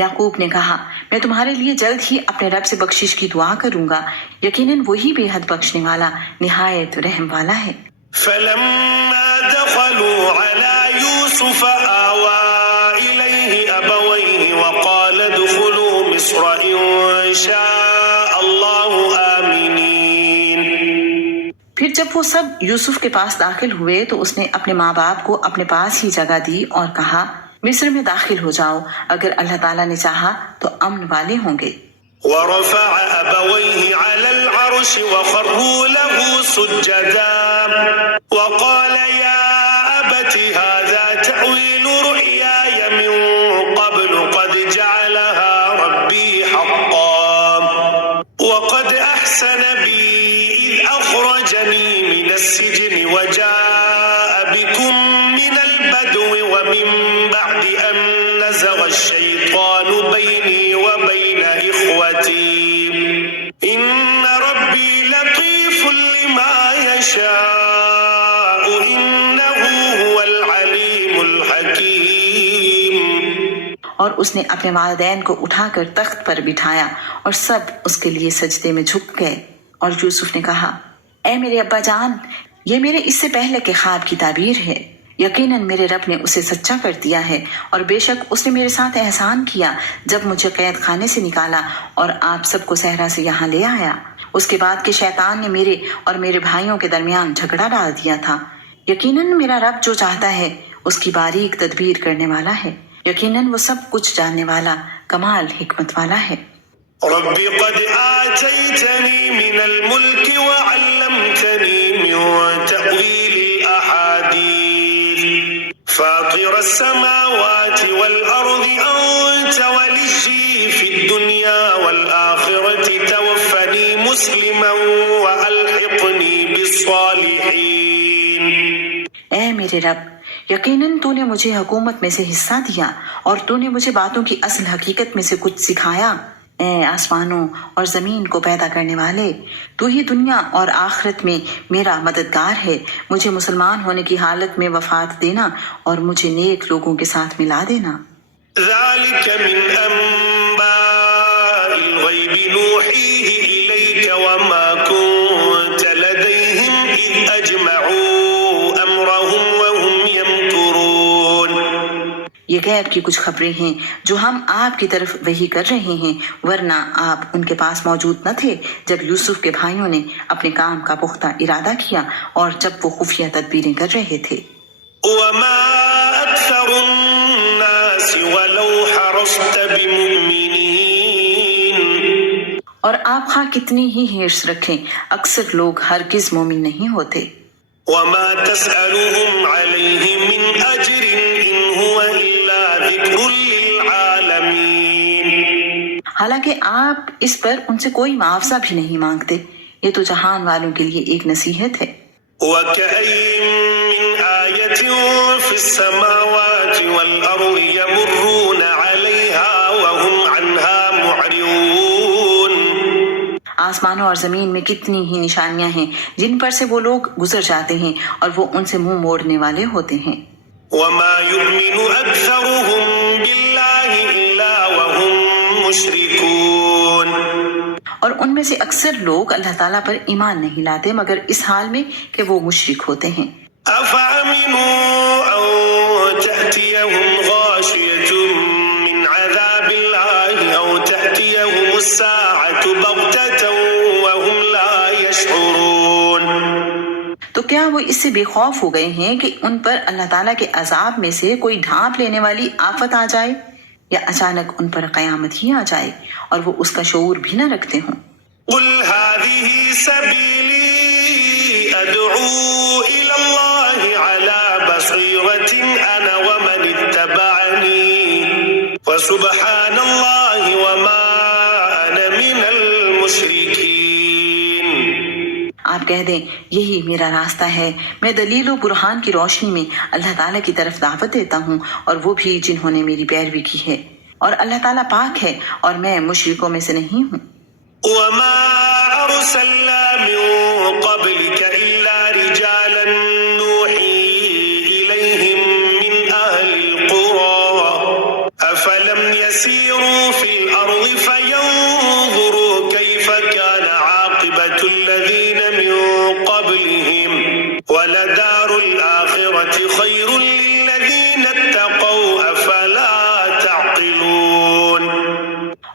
یعقوب نے کہا میں تمہارے لیے جلد ہی اپنے رب سے بخشش کی دعا کروں گا یقیناً وہی بے حد بخشنے والا نہایت رحم والا ہے. فلما دخلوا على يوسف آوى إليه أبويه وقال ادخلوا مصر إن شاء الله آمنين. پھر جب وہ سب یوسف کے پاس داخل ہوئے تو اس نے اپنے ماں باپ کو اپنے پاس ہی جگہ دی اور کہا مصر میں داخل ہو جاؤ اگر اللہ تعالیٰ نے چاہا تو امن والے ہوں گے. ورفع أبويه على العرش وخروا له سجدا وقال يا أبت هذا تأويل رؤياي من قبل قد جعلها ربي حقا وقد أحسن بي إذ أخرجني من السجن وجاء بكم من البدو ومن بعد أن نزغ الشيطان بيني وبين إخوتي إن ربي لطيف لما يشاء إنه هو العليم الحكيم. اور اس نے اپنے والدین کو اٹھا کر تخت پر بٹھایا اور سب اس کے لیے سجدے میں جھک گئے. اور یوسف نے کہا اے میرے ابا جان یہ میرے اس سے پہلے کے خواب کی تعبیر ہے یقیناً میرے رب نے اسے سچا کر دیا ہے اور بے شک اس نے میرے ساتھ احسان کیا جب مجھے قید خانے سے نکالا اور آپ سب کو صحرا سے یہاں لے آیا. اس کے بعد کہ شیطان نے میرے اور میرے بھائیوں کے درمیان جھگڑا ڈال دیا تھا. یقیناً میرا رب جو چاہتا ہے اس کی باریک تدبیر کرنے والا ہے. یقیناً وہ سب کچھ جاننے والا کمال حکمت والا ہے. رب قد آتيتني من الملك وعلمتني من تأويل الأحاديث فاطر السماوات والأرض أنت وليي في الدنيا والآخرة توفني مسلما وألحقني بالصالحين. اے میرے رب، یقیناً تو نے مجھے حکومت میں سے حصہ دیا اور تو نے مجھے باتوں کی اصل حقیقت میں سے کچھ سکھایا. اے آسمانوں اور زمین کو پیدا کرنے والے، تو ہی دنیا اور آخرت میں میرا مددگار ہے. مجھے مسلمان ہونے کی حالت میں وفات دینا اور مجھے نیک لوگوں کے ساتھ ملا دینا. ذلك من أنباء الغيب نوحيه إليك وما كنت لديهم إذ أجمعوا أمرهم وهم يمكرون. یہ غیب کی کچھ خبریں ہیں جو ہم آپ کی طرف وحی کر رہے ہیں، ورنہ آپ ان کے پاس موجود نہ تھے جب یوسف کے بھائیوں نے اپنے کام کا پختہ ارادہ کیا اور جب وہ خفیہ تدبیریں کر رہے تھے. وما أكثر الناس ولو حرصت بمؤمنين. اور آپ خواہ کتنی ہی حرص رکھیں، اکثر لوگ ہرگز مومن نہیں ہوتے. وما تسألهم عليه من أجر إن هو إلا ذكر للعالمين. حالانکہ آپ اس پر ان سے کوئی معاوضہ بھی نہیں مانگتے، یہ تو جہان والوں کے لیے ایک نصیحت ہے. وكأين من آية في السماوات والأرض يمرون عليها وهم عنها معرضون. آسمانوں اور زمین میں کتنی ہی نشانیاں ہیں جن پر سے وہ لوگ گزر جاتے ہیں اور وہ ان سے منہ موڑنے والے ہوتے ہیں. وما يؤمن أكثرهم بالله إلا وهم مشركون. اور ان میں سے اکثر لوگ اللہ تعالیٰ پر ایمان نہیں لاتے مگر اس حال میں کہ وہ مشرک ہوتے ہیں. أفأمنوا أن تأتيهم غاشية من عذاب الله أو تأتيهم الساعة بغتة وهم لا يشعرون. تو کیا وہ اس سے بے خوف ہو گئے ہیں کہ ان پر اللہ تعالیٰ کے عذاب میں سے کوئی ڈھانپ لینے والی آفت آ جائے یا اچانک ان پر قیامت ہی آ جائے اور وہ اس کا شعور بھی نہ رکھتے ہوں. قل هذه سبيلي أدعو إلى الله على بصيرة أنا ومن اتبعني وسبحان الله وما أنا من المشركين. آپ کہہ دیں یہی میرا راستہ ہے، میں دلیل و برہان کی روشنی میں اللہ تعالیٰ کی طرف دعوت دیتا ہوں اور وہ بھی جنہوں نے میری پیروی کی ہے، اور اللہ تعالیٰ پاک ہے اور میں مشرکوں میں سے نہیں ہوں. وما أرسلنا من قبلك إلا رجالا نوحي إليهم من أهل القرى أفلم يسيروا في الأرض فينظروا كيف كان عاقبة الذين من قبلهم ولدار الآخرة خير للذين اتقوا أفلا تعقلون.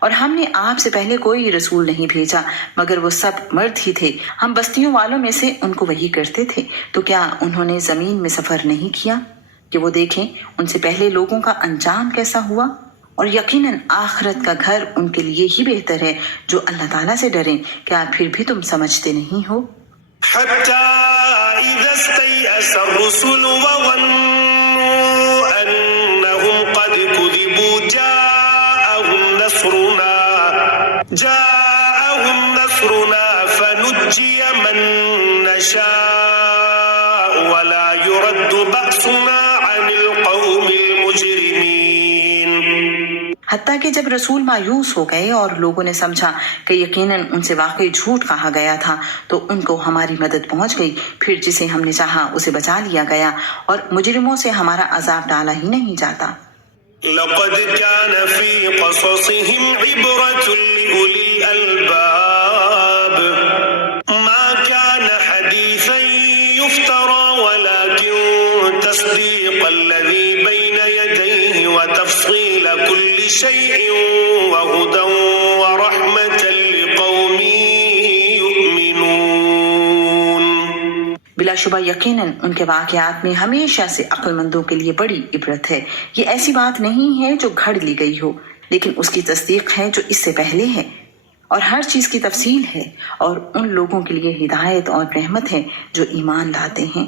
اور ہم نے آپ سے پہلے کوئی رسول نہیں بھیجا مگر وہ سب مرد ہی تھے، ہم بستیوں والوں میں سے ان کو وحی کرتے تھے. تو کیا انہوں نے زمین میں سفر نہیں کیا کہ وہ دیکھیں ان سے پہلے لوگوں کا انجام کیسا ہوا؟ اور یقیناً آخرت کا گھر ان کے لیے ہی بہتر ہے جو اللہ تعالیٰ سے ڈریں. کیا پھر بھی تم سمجھتے نہیں ہو؟ حتى إذا استيأس الرسل وظنوا أنهم قد كذبوا جاءهم نصرنا فنجي من نشاء ولا يرد بأسنا عن القوم المجرمين. حتیٰ کہ جب رسول مایوس ہو گئے اور لوگوں نے سمجھا کہ یقیناً ان سے واقعی جھوٹ کہا گیا تھا تو ان کو ہماری مدد پہنچ گئی، پھر جسے ہم نے چاہا اسے بچا لیا گیا اور مجرموں سے ہمارا عذاب ڈالا ہی نہیں جاتا. لقد كان في قصصهم عبرة لأولي الألباب ما كان حديثا يفترى ولكن تصديق الذي بين يديه وتفصيل كل شيء وهدى ورحمة لقوم يؤمنون. بلا بلا شبہ یقیناً ان کے واقعات میں ہمیشہ سے عقل مندوں کے لیے بڑی عبرت ہے۔ یہ ایسی بات نہیں ہے جو گھڑ لی گئی ہو، لیکن اس کی تصدیق ہے جو اس سے پہلے ہے، اور ہر چیز کی تفصیل ہے، اور ان لوگوں کے لیے ہدایت اور رحمت ہے جو ایمان لاتے ہیں۔